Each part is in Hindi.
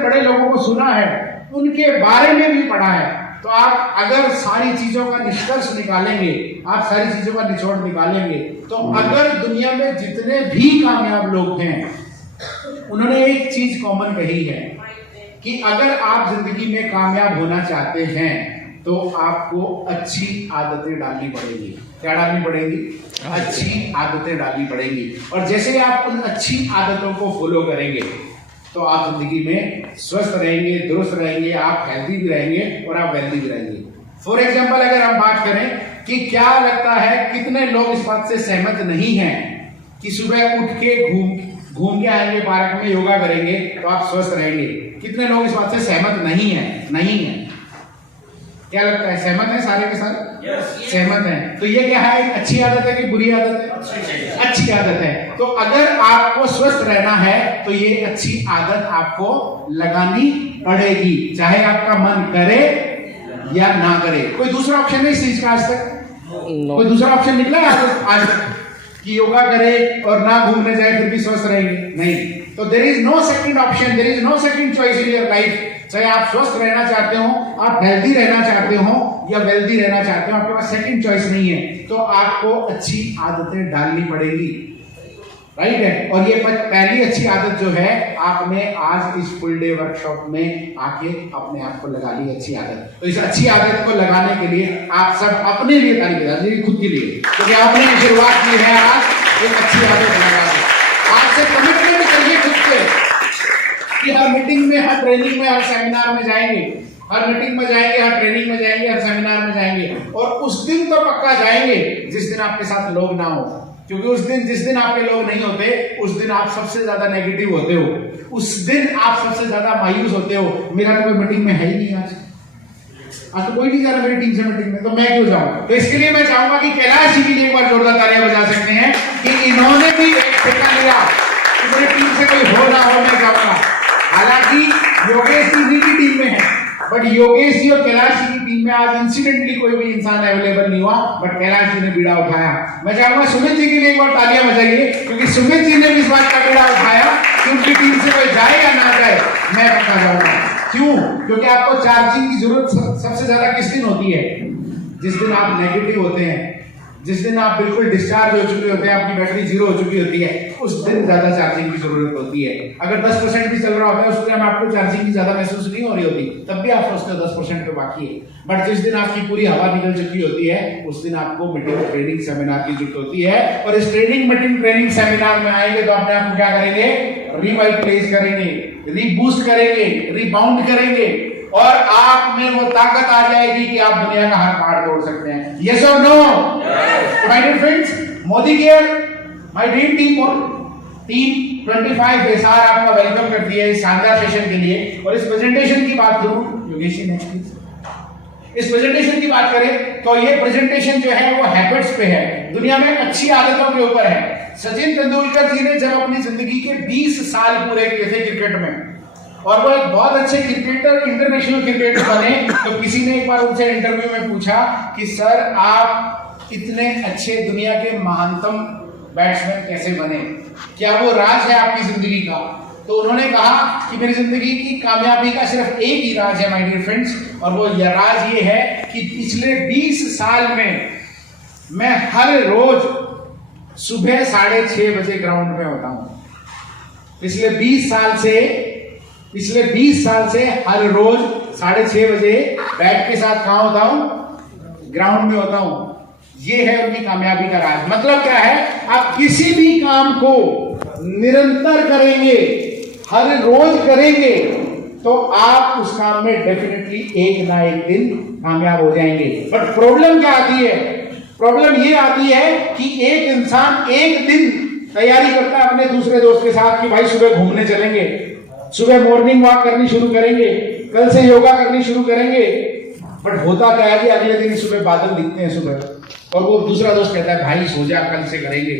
बड़े लोगों को सुना है, उनके बारे में भी पढ़ा है। तो आप अगर सारी चीजों का निष्कर्ष निकालेंगे, आप सारी चीजों का निचोड़ निकालेंगे, तो अगर दुनिया में जितने भी कामयाब लोग हैं, उन्होंने एक चीज कॉमन कही है कि अगर आप जिंदगी में कामयाब होना चाहते हैं तो आपको अच्छी आदतें डालनी पड़ेगी। क्या डालनी पड़ेगी? अच्छी आदतें डालनी पड़ेगी। और जैसे आप उन अच्छी आदतों को फॉलो करेंगे तो आप जिंदगी में स्वस्थ रहेंगे, दुरुस्त रहेंगे, आप हेल्दी भी रहेंगे और आप वेल्दी भी रहेंगे। फॉर एग्जाम्पल अगर हम बात करें कि क्या लगता है कितने लोग इस बात से सहमत नहीं हैं कि सुबह उठ के घूम के आएंगे, पार्क में योगा करेंगे तो आप स्वस्थ रहेंगे? कितने लोग इस बात से सहमत नहीं है? नहीं है। क्या लगता है, सहमत है सारे के सारे? सहमत है। तो ये क्या है, एक अच्छी आदत है कि बुरी आदत है? अच्छी आदत है। तो अगर आपको स्वस्थ रहना है तो ये अच्छी आदत आपको लगानी पड़ेगी, चाहे आपका मन करे या ना करे। कोई दूसरा ऑप्शन नहीं इस चीज का आज तक? कोई दूसरा ऑप्शन निकला है आज तक कि योगा करे और ना घूमने जाए फिर भी स्वस्थ रहेंगे? नहीं। तो there is no second option, there is no second choice in your life. चाहे आप स्वस्थ रहना चाहते हो, आप हेल्दी रहना चाहते हो या वेल्दी रहना चाहते हो, आपके पास सेकंड चॉइस नहीं है। तो आपको अच्छी आदतें डालनी पड़ेगी, राइट है। और ये पहली अच्छी आदत जो है, आपने आज इस फुल डे वर्कशॉप में आके अपने आप को लगा ली अच्छी आदत। तो इस अच्छी आदत को लगाने के लिए आप सब अपने लिए ताली बजा दीजिए, खुद के लिए, क्योंकि आपने शुरुआत की है आज एक अच्छी आदत लगा दी। आज से कमिटमेंट करिए खुद से कि हर मीटिंग में, हर ट्रेनिंग में, हर सेमिनार में जाएंगे, हर मीटिंग में जाएंगे, हर ट्रेनिंग में जाएंगे, हर सेमिनार में जाएंगे। और उस दिन तो पक्का जाएंगे जिस दिन आपके साथ लोग ना हो, क्योंकि उस दिन जिस दिन आपके लोग नहीं होते उस दिन आप सबसे ज्यादा नेगेटिव होते हो, उस दिन आप सबसे ज्यादा मायूस होते हो। मेरा तो कोई मीटिंग में है ही नहीं आज तो कोई नहीं जा रहा मेरी टीम से मीटिंग में, तो मैं क्यों जाऊं? तो इसके लिए मैं चाहूंगा कि कैलाश जी के लिए एक बार जोरदार तालियां बजा सकते हैं कि इन्होंने भी एक ठेका लिया कि मेरी टीम से कोई हो ना हो मैं जाऊंगा। हालांकि योगेश जी की टीम में है, बट योगेश जी और कैलाश जी की टीम में आज इंसिडेंटली कोई भी इंसान अवेलेबल नहीं हुआ, बट कैलाश जी ने बीड़ा उठाया। मैं चाहूंगा सुमित जी के लिए एक बार तालियां बजाइए, क्योंकि सुमित जी ने भी इस बात का बीड़ा उठाया कि उनकी टीम से कोई जाए या ना जाए, मैं पक्का जाऊंगा। क्यों? क्योंकि आपको चार्जिंग की जरूरत सबसे ज्यादा किस दिन होती है? जिस दिन आप नेगेटिव होते हैं, जिस दिन आप बिल्कुल डिस्चार्ज हो चुके होते हैं, आपकी बैटरी जीरो हो चुकी होती है, उस दिन ज्यादा चार्जिंग की जरूरत होती है। अगर 10% भी चल रहा होता है उस टाइम आपको चार्जिंग की ज्यादा महसूस नहीं हो रही होती, तब भी आप सोचते हो 10% तो बाकी है। बट जिस दिन आपकी पूरी हवा निकल चुकी होती है उस दिन आपको मीटिंग, ट्रेनिंग, सेमिनार की जरूरत होती है। और इस ट्रेनिंग, मीटिंग, ट्रेनिंग, सेमिनार में आएंगे तो अपने आप को क्या करेंगे? रिवाइटलाइज करेंगे, रीबूस्ट करेंगे, रिबाउंड करेंगे और आप में वो ताकत आ जाएगी कि आप दुनिया का हर पहाड़ तोड़ सकते हैं। यस और no? My dear friends, Modi care, my dream team 25 SR आपका वेलकम करती है इस शानदार सेशन के लिए। और इस प्रेजेंटेशन की बात करूं, योगेश जी नेक्स्ट प्लीज। इस प्रेजेंटेशन की बात करें तो ये प्रेजेंटेशन जो है वो हैबिट्स पे है, दुनिया में अच्छी आदतों के ऊपर है। सचिन तेंदुलकर जी ने जब अपनी जिंदगी के 20 साल पूरे किए थे क्रिकेट में और वो एक बहुत अच्छे क्रिकेटर, इंटरनेशनल क्रिकेटर बने, तो किसी ने एक बार उनसे इंटरव्यू में पूछा कि सर आप इतने अच्छे दुनिया के महानतम बैट्समैन कैसे बने, क्या वो राज है आपकी जिंदगी का? तो उन्होंने कहा कि मेरी जिंदगी की कामयाबी का सिर्फ एक ही राज है माय डियर फ्रेंड्स, और वो राज ये है कि पिछले 20 साल में मैं हर रोज सुबह 6:30 बजे ग्राउंड में होता हूं। पिछले 20 साल से हर रोज 6:30 बजे बैट के साथ कहां होता हूं? ग्राउंड में होता हूं। ये है उनकी कामयाबी का राज। मतलब क्या है? आप किसी भी काम को निरंतर करेंगे, हर रोज करेंगे, तो आप उस काम में डेफिनेटली एक ना एक दिन कामयाब हो जाएंगे। बट प्रॉब्लम क्या आती है? प्रॉब्लम ये आती है कि एक इंसान एक दिन तैयारी करता है अपने दूसरे दोस्त के साथ कि भाई सुबह घूमने चलेंगे, सुबह मॉर्निंग वॉक करनी शुरू करेंगे, कल से योगा करनी शुरू करेंगे। बट होता क्या है कि अगले दिन सुबह बादल दिखते हैं सुबह, और वो दूसरा दोस्त कहता है भाई सो जा, कल से करेंगे।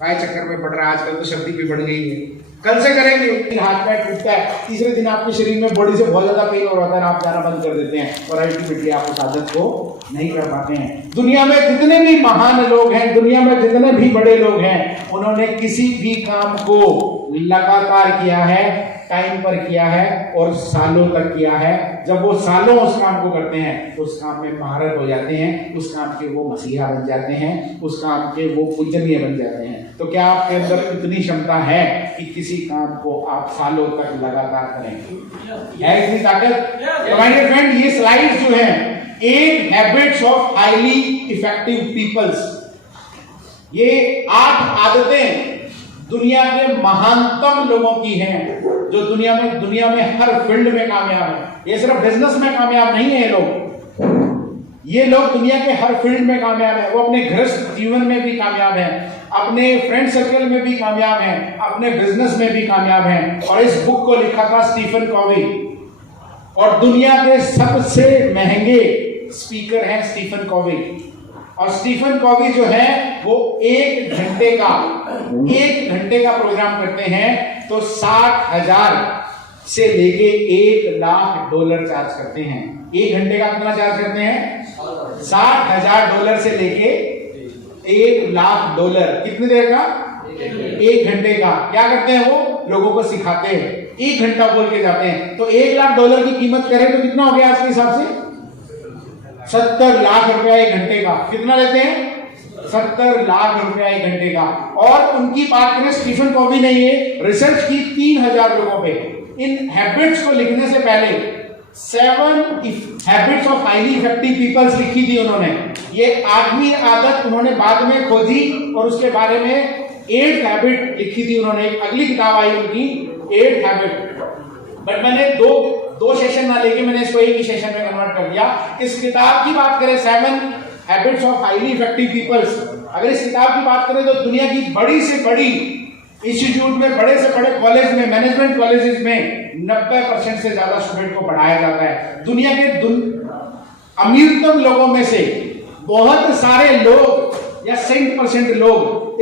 काय चक्कर में पड़ रहा है आजकल, तो सर्दी भी बढ़ गई है, कल से करेंगे। हाथ पैर टूटता है, तीसरे दिन आपके शरीर में बॉडी से बहुत ज्यादा पेन हो रहा है, आप जाना बंद कर देते हैं और अल्टीमेटली आप उस आदत को नहीं कर पाते हैं। दुनिया में जितने भी महान लोग हैं, दुनिया में जितने भी बड़े लोग हैं, उन्होंने किसी भी काम को लगातार किया है टाइम पर किया है और सालों तक किया है। जब वो सालों उस काम को करते हैं तो उस काम में महारत हो जाते हैं, उस काम के वो मसीहा बन जाते हैं, उस काम के वो पूजनीय बन जाते हैं। तो क्या आपके अंदर इतनी क्षमता है कि किसी काम को आप सालों तक लगातार करें? है इतनी ताकत? तो माय डियर फ्रेंड, ये स्लाइड्स जो हैं 8 habits of highly effective peoples, ये 8 आदतें दुनिया के महानतम लोगों की हैं, जो दुनिया में हर फील्ड में कामयाब है। ये सिर्फ बिजनेस में कामयाब नहीं है ये लोग दुनिया के हर फील्ड में कामयाब है। वो अपने गृहस्थ जीवन में भी कामयाब है, अपने फ्रेंड सर्कल में भी कामयाब है, अपने बिजनेस में भी कामयाब है। और इस बुक को लिखा था स्टीफन कॉवी, और दुनिया के सबसे महंगे स्पीकर हैं स्टीफन कॉवी। और स्टीफन कॉवी जो है वो 1 घंटे का प्रोग्राम करते हैं तो 60,000 से लेके $1,00,000 चार्ज करते हैं। 1 घंटे का कितना चार्ज करते हैं? $60,000 से लेके $1,00,000। कितने देर का? 1 घंटे का। क्या करते हैं वो? लोगों को सिखाते हैं, 1 घंटा बोल के जाते हैं। तो $1,00,000 की कीमत करें तो कितना हो गया आज के हिसाब से? 70 लाख रुपया 1 घंटे का। कितना लेते हैं? 70 लाख रुपया 1 घंटे का। और उनकी बात करें, स्टीफन कॉवी ने ये रिसर्च की 3,000 लोगों पे। इन हैबिट्स को लिखने से पहले 7 habits of highly effective peoples लिखी थी उन्होंने। ये 8वीं आदत उन्होंने बाद में खोजी और उसके बारे में 8 हैबिट लिखी थी उन्होंने। एक अगली किताब आई उनकी 8 हैबिट, बट मैंने दो सेशन ना लेके मैंने इसको एक ही सेशन में कन्वर्ट कर दिया। इस किताब की बात करें 7 habits of highly effective peoples, अगर इस किताब की बात करें तो दुनिया की बड़ी से बड़ी इंस्टीट्यूट में, बड़े से बड़े कॉलेज में, मैनेजमेंट कॉलेजेस में 90% से ज्यादा स्टूडेंट को पढ़ाया जाता है। दुनिया के अमीरतम लोगों में से बहुत सारे लोग या 100% लोग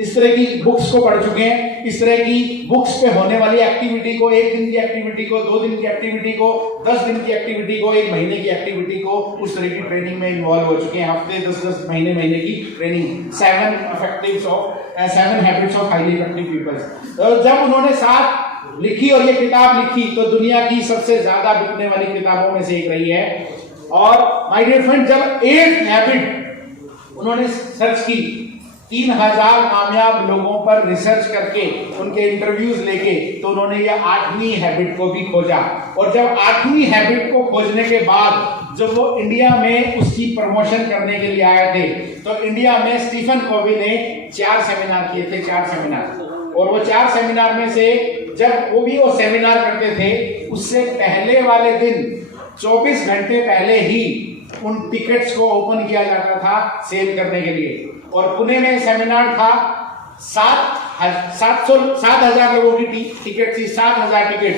इस तरह की बुक्स को पढ़ चुके हैं। इस तरह की बुक्स पे होने वाली एक्टिविटी को, 1 दिन की एक्टिविटी को, 2 दिन की एक्टिविटी को, 10 दिन की एक्टिविटी को, 1 महीने की एक्टिविटी को, उस तरह की ट्रेनिंग में इन्वॉल्व हो चुके हैं। हफ्ते 10 महीने की training. 7 habits of highly effective peoples. तो जब उन्होंने 7 लिखी और ये किताब लिखी तो दुनिया की सबसे ज्यादा बिकने वाली किताबों में से एक रही है। और माय डियर फ्रेंड, जब 8 हैबिट उन्होंने सर्च की, 3,000 कामयाब लोगों पर रिसर्च करके, उनके इंटरव्यूज लेके, तो उन्होंने ये 8वीं हैबिट को भी खोजा। और जब 8वीं हैबिट को खोजने के बाद जब वो इंडिया में उसकी प्रमोशन करने के लिए आए थे, तो इंडिया में स्टीफन कॉवी ने 4 सेमिनार किए थे, 4 सेमिनार। और वो 4 सेमिनार में से जब वो सेमिनार करते थे, उससे पहले वाले दिन 24 घंटे पहले ही उन टिकट्स को ओपन किया जाता था सेल करने के लिए। और पुणे में सेमिनार था, 7,000 लोगों की टिकट थी, 7,000 टिकट,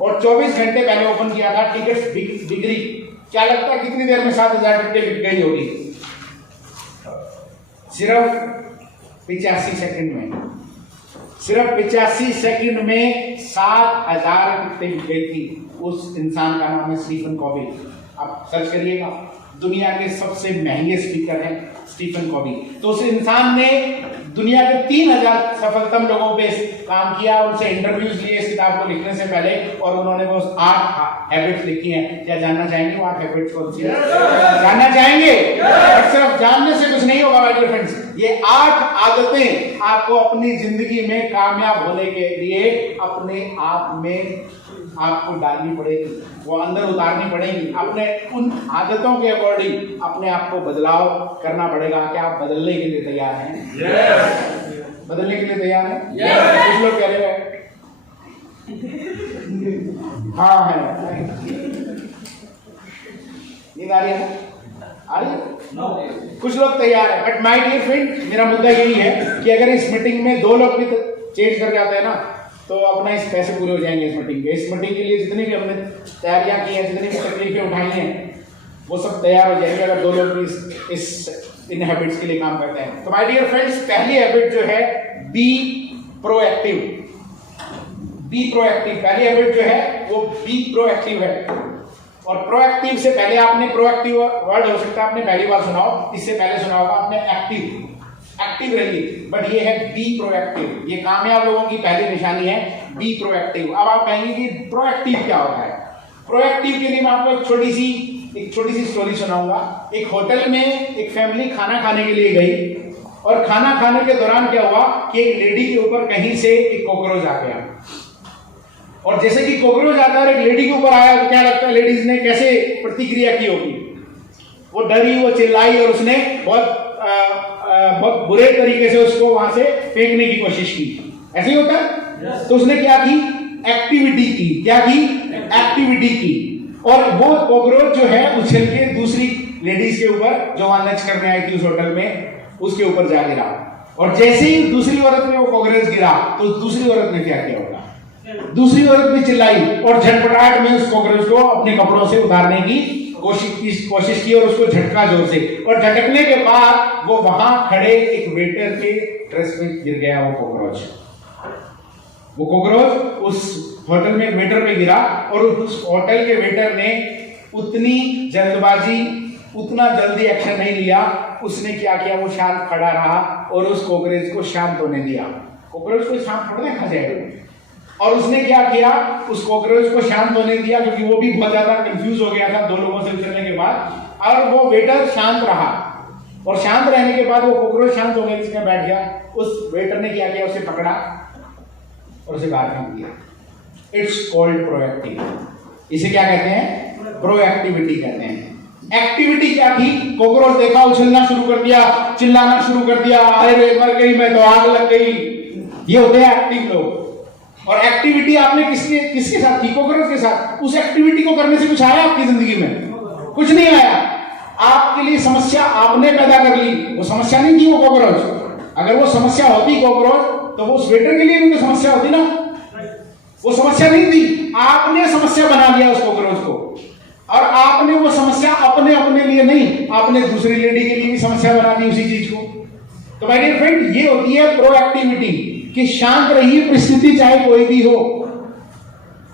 और 24 घंटे पहले ओपन किया था। टिकट बिक्री, क्या लगता है कितनी देर में 7,000 टिकटें बिक गई होगी? सिर्फ 85 सेकंड में। सिर्फ 85 सेकंड में 7,000 टिकटें बिक गई थी। उस इंसान का नाम है स्टीफन कॉवी। आप सर्च करिएगा, दुनिया के सबसे महंगे स्पीकर हैं स्टीफन कॉवी। तो उस इंसान ने दुनिया के 3,000 सफलतम लोगों पे काम किया, उनसे इंटरव्यूज लिए इस किताब को लिखने से पहले, और उन्होंने वो 8 हैबिट्स लिखी हैं। क्या जानना चाहेंगे वो 8 हैबिट्स कौन सी है? जानना चाहेंगे? सिर्फ जानने से कुछ नहीं होगा माय डियर फ्रेंड्स। ये 8 आदतें आपको अपनी जिंदगी में कामयाब होने के लिए अपने आप में आपको डालनी पड़ेगी, वो अंदर उतारनी पड़ेगी। अपने उन आदतों के अकॉर्डिंग अपने आप को बदलाव करना पड़ेगा। क्या आप बदलने के लिए तैयार हैं? yes. बदलने के लिए तैयार हैं? yes. कुछ लोग कह रहे हैं हाँ है। नींद आ रही है? आ रही है? no. कुछ लोग तैयार है, बट माय डियर फ्रेंड, मेरा मुद्दा यही है कि अगर इस मीटिंग में 2 लोग भी चेंज कर जाते हैं ना, तो अपना इस पैसे पूरे हो जाएंगे इस मीटिंग के। इस मीटिंग के लिए जितनी भी हमने तैयारियां की हैं, जितनी भी तकलीफें उठाई हैं, वो सब तैयार हो जाएंगे अगर 2 लोग भी इन हैबिट्स के लिए काम करते हैं। तो माय डियर फ्रेंड्स, पहली हैबिट जो है बी प्रोएक्टिव। बी प्रोएक्टिव, पहली हैबिट जो है वो बी प्रोएक्टिव है। और प्रोएक्टिव से पहले आपने, प्रोएक्टिव वर्ड हो सकता है आपने पहली बार सुना हो, इससे पहले सुना होगा आपने एक्टिव रहिए, बट ये है बी प्रोएक्टिव। ये कामयाब लोगों की पहली निशानी है। Be proactive. अब आप कहेंगे कि प्रोएक्टिव क्या होता है? प्रोएक्टिव के लिए मैं आपको एक छोटी सी स्टोरी सुनाऊंगा। एक होटल में एक फैमिली खाना खाने के लिए गई और खाना खाने के दौरान क्या हुआ कि एक लेडी के ऊपर कहीं से एक कॉकरोच आ गया। और जैसे कि कॉकरोच आता है और एक लेडी के ऊपर आया तो क्या लगता है लेडीज ने कैसे प्रतिक्रिया की होगी? वो डरी, वो चिल्लाई और उसने बहुत बुरे तरीके से उसको वहां से फेंकने की कोशिश की। ऐसे ही होता है। तो उसने क्या की? एक्टिविटी की। क्या की? एक्टिविटी की। और वो कॉकरोच जो है उछल के दूसरी लेडीज के ऊपर जो वहां लंच करने आई थी उस होटल में उसके ऊपर जा गिरा। और जैसे ही दूसरी औरत में वो कॉकरोच गिरा तो दूसरी औरत ने क्या किया होगा? दूसरी औरत भी चिल्लाई और झटपटाहट में उस कॉकरोच को अपने कपड़ों से उतारने की कोशिश की और उसको झटका जोर से। और झटकने के बाद वो वहां खड़े एक वेटर के ड्रेस में गिर गया। वो कॉकरोच उस होटल में वेटर पे गिरा और उस होटल के वेटर ने उतना जल्दी एक्शन नहीं लिया। उसने क्या किया? वो शांत खड़ा रहा और उस कॉकरोच को शांत होने दिया। कॉकरोच को शांत थोड़ा खा जाएगा। और उसने क्या किया? उस कॉकरोच को शांत होने दिया क्योंकि वो भी बहुत ज्यादा कंफ्यूज हो गया था दो लोगों से उछलने के बाद। और वो वेटर शांत रहा और शांत रहने के बाद वो कॉकरोच शांत हो गया, जिसमें बैठ गया। उस वेटर ने क्या किया? उसे पकड़ा और उसे बाहर फेंक दिया। It's called proactive. इसे क्या कहते हैं? प्रोएक्टिविटी कहते हैं। एक्टिविटी क्या थी? कॉकरोच देखा, उछलना शुरू कर दिया, चिल्लाना शुरू कर दिया, अरे मर गई मैं तो, आग लग गई। ये होते हैं एक्टिव लोग। और एक्टिविटी आपने किसके साथ की? कॉकरोच के साथ। उस एक्टिविटी को करने से कुछ आया आपकी जिंदगी में? कुछ नहीं आया। आपके लिए समस्या आपने पैदा कर ली। वो समस्या नहीं थी वो कॉकरोच। अगर वो समस्या होती कॉकरोच तो वो उस वेटर के लिए भी तो समस्या होती ना। वो समस्या नहीं थी, आपने समस्या बना लिया उस कॉकरोच को। और आपने वो समस्या अपने लिए नहीं, आपने दूसरी लेडी के लिए भी समस्या बना दी उसी चीज को। तो माय डियर फ्रेंड, ये होती है प्रोएक्टिविटी कि शांत रहिए परिस्थिति चाहे कोई भी हो।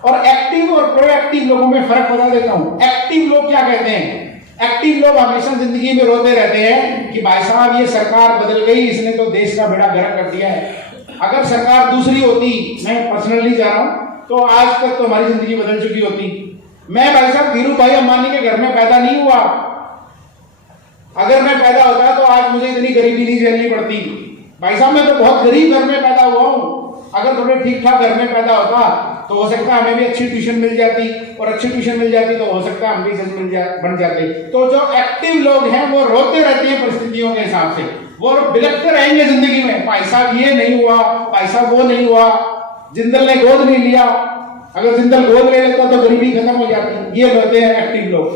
और एक्टिव और प्रोएक्टिव लोगों में फर्क बता देता हूं। एक्टिव लोग क्या कहते हैं? एक्टिव लोग हमेशा जिंदगी में रोते रहते हैं कि भाई साहब ये सरकार बदल गई, इसने तो देश का बेड़ा गर्क कर दिया है। अगर सरकार दूसरी होती, मैं पर्सनली जा रहा हूं, तो आज तक तो हमारी जिंदगी बदल चुकी होती। मैं भाई साहब धीरू भाई अंबानी के घर में पैदा नहीं हुआ। अगर मैं पैदा होता तो आज मुझे इतनी गरीबी नहीं झेलनी पड़ती। भाई साहब मैं तो बहुत गरीब घर में पैदा हुआ हूं। अगर थोड़े ठीक ठाक घर में पैदा होता तो हो सकता है हमें भी अच्छी ट्यूशन मिल जाती, और अच्छी ट्यूशन मिल जाती तो हो सकता है हम भी जज बन जाते। तो जो एक्टिव लोग हैं वो रोते रहते हैं परिस्थितियों के हिसाब से, वो बिलखते रहेंगे जिंदगी में, भाई साहब ये नहीं हुआ, भाई साहब वो नहीं हुआ, जिंदल ने गोद नहीं लिया। अगर जिंदल गोद ले लेता तो गरीबी खत्म हो जाती। ये होते हैं एक्टिव लोग।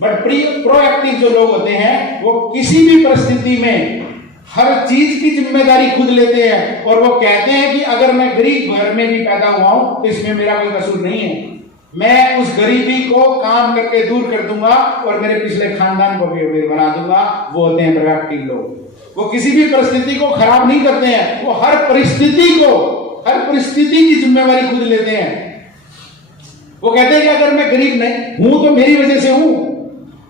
बट प्रोएक्टिव जो लोग होते हैं वो किसी भी परिस्थिति में हर चीज की जिम्मेदारी खुद लेते हैं और वो कहते हैं कि अगर मैं गरीब घर में भी पैदा हुआ हूं तो इसमें मेरा कोई कसूर नहीं है, मैं उस गरीबी को काम करके दूर कर दूंगा और मेरे पिछले खानदान को भी बना दूंगा। वो होते हैं प्रोएक्टिव लोग। वो किसी भी परिस्थिति को खराब नहीं करते हैं, वो हर परिस्थिति की जिम्मेवारी खुद लेते हैं। वो कहते हैं कि अगर मैं गरीब नहीं हूं तो मेरी वजह से हूं,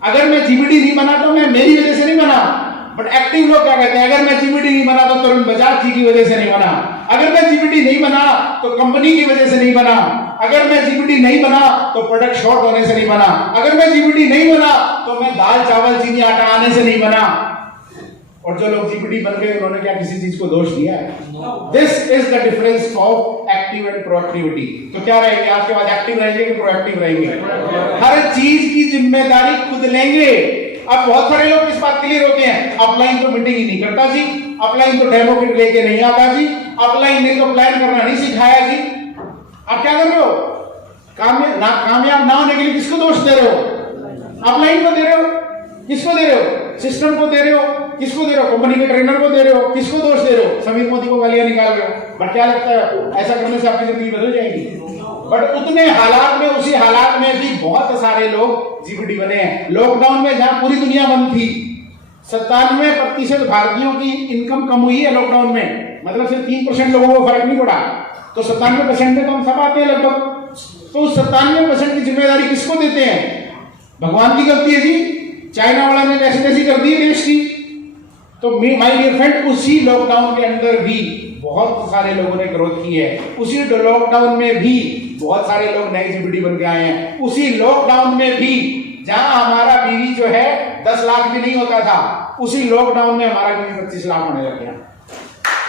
अगर मैं जीबीडी नहीं बना तो मैं मेरी वजह से नहीं बना। बट एक्टिव लोग क्या कहते हैं? अगर मैं जीबीडी नहीं बना तो तरुण बजाज जी की वजह से नहीं बना, अगर मैं जीबीडी नहीं बना तो कंपनी की वजह से नहीं बना, अगर मैं जीबीडी नहीं बना तो प्रोडक्ट शॉर्ट होने से नहीं बना, अगर मैं जीबीडी नहीं बना तो मैं दाल चावल चीनी आटा आने से नहीं बना। और जो लोग जीपीटी बन गए उन्होंने क्या किसी चीज को दोष दिया है? This is the difference of active and proactivity. तो क्या रहेंगे आज के बाद, एक्टिव रहेंगे कि प्रोएक्टिव रहेंगे? हर चीज की जिम्मेदारी खुद लेंगे। अब बहुत सारे लोग इस बात के लिए रोते हैं, अपलाइन तो मीटिंग ही नहीं करता जी, अपलाइन तो डेमो किट लेके नहीं आता जी, अपलाइन ने तो प्लान करना नहीं सिखाया जी। आप क्या कर रहे हो? कामयाब ना होने के लिए किसको दोष दे रहे हो? अपलाइन को दे रहे हो? किसको दे रहे हो? सिस्टम को दे रहे हो? किसको दे रहे हो? कंपनी के ट्रेनर को दे रहे हो? किसको दोष दे रहे हो? समीर मोदी को गालियां निकाल रहे हो। बट क्या लगता है ऐसा करने से आपकी जिंदगी बदल जाएगी? बट उतने हालात में, उसी हालात में भी बहुत सारे लोग जीपीटी बने हैं। लॉकडाउन में जहां पूरी दुनिया बंद थी, 97% भारतीयों की इनकम कम हुई है लॉकडाउन में, मतलब सिर्फ 3% लोगों को फर्क नहीं पड़ा। तो 97% में तो हम सब आते हैं लगभग। तो 97% की जिम्मेदारी किसको देते हैं? भगवान की गलती है जी, चाइना वाला ने कैसी कैसी कर दी देश की। तो माय डियर फ्रेंड, उसी लॉकडाउन के अंदर भी बहुत सारे लोगों ने ग्रोथ की है। उसी लॉकडाउन में भी बहुत सारे लोग नए जीबीडी बन के आए हैं। उसी लॉकडाउन में भी जहां हमारा बीवी जो है 10 लाख भी नहीं होता था, उसी लॉकडाउन में हमारा बीवी 25 लाख होने लग गया।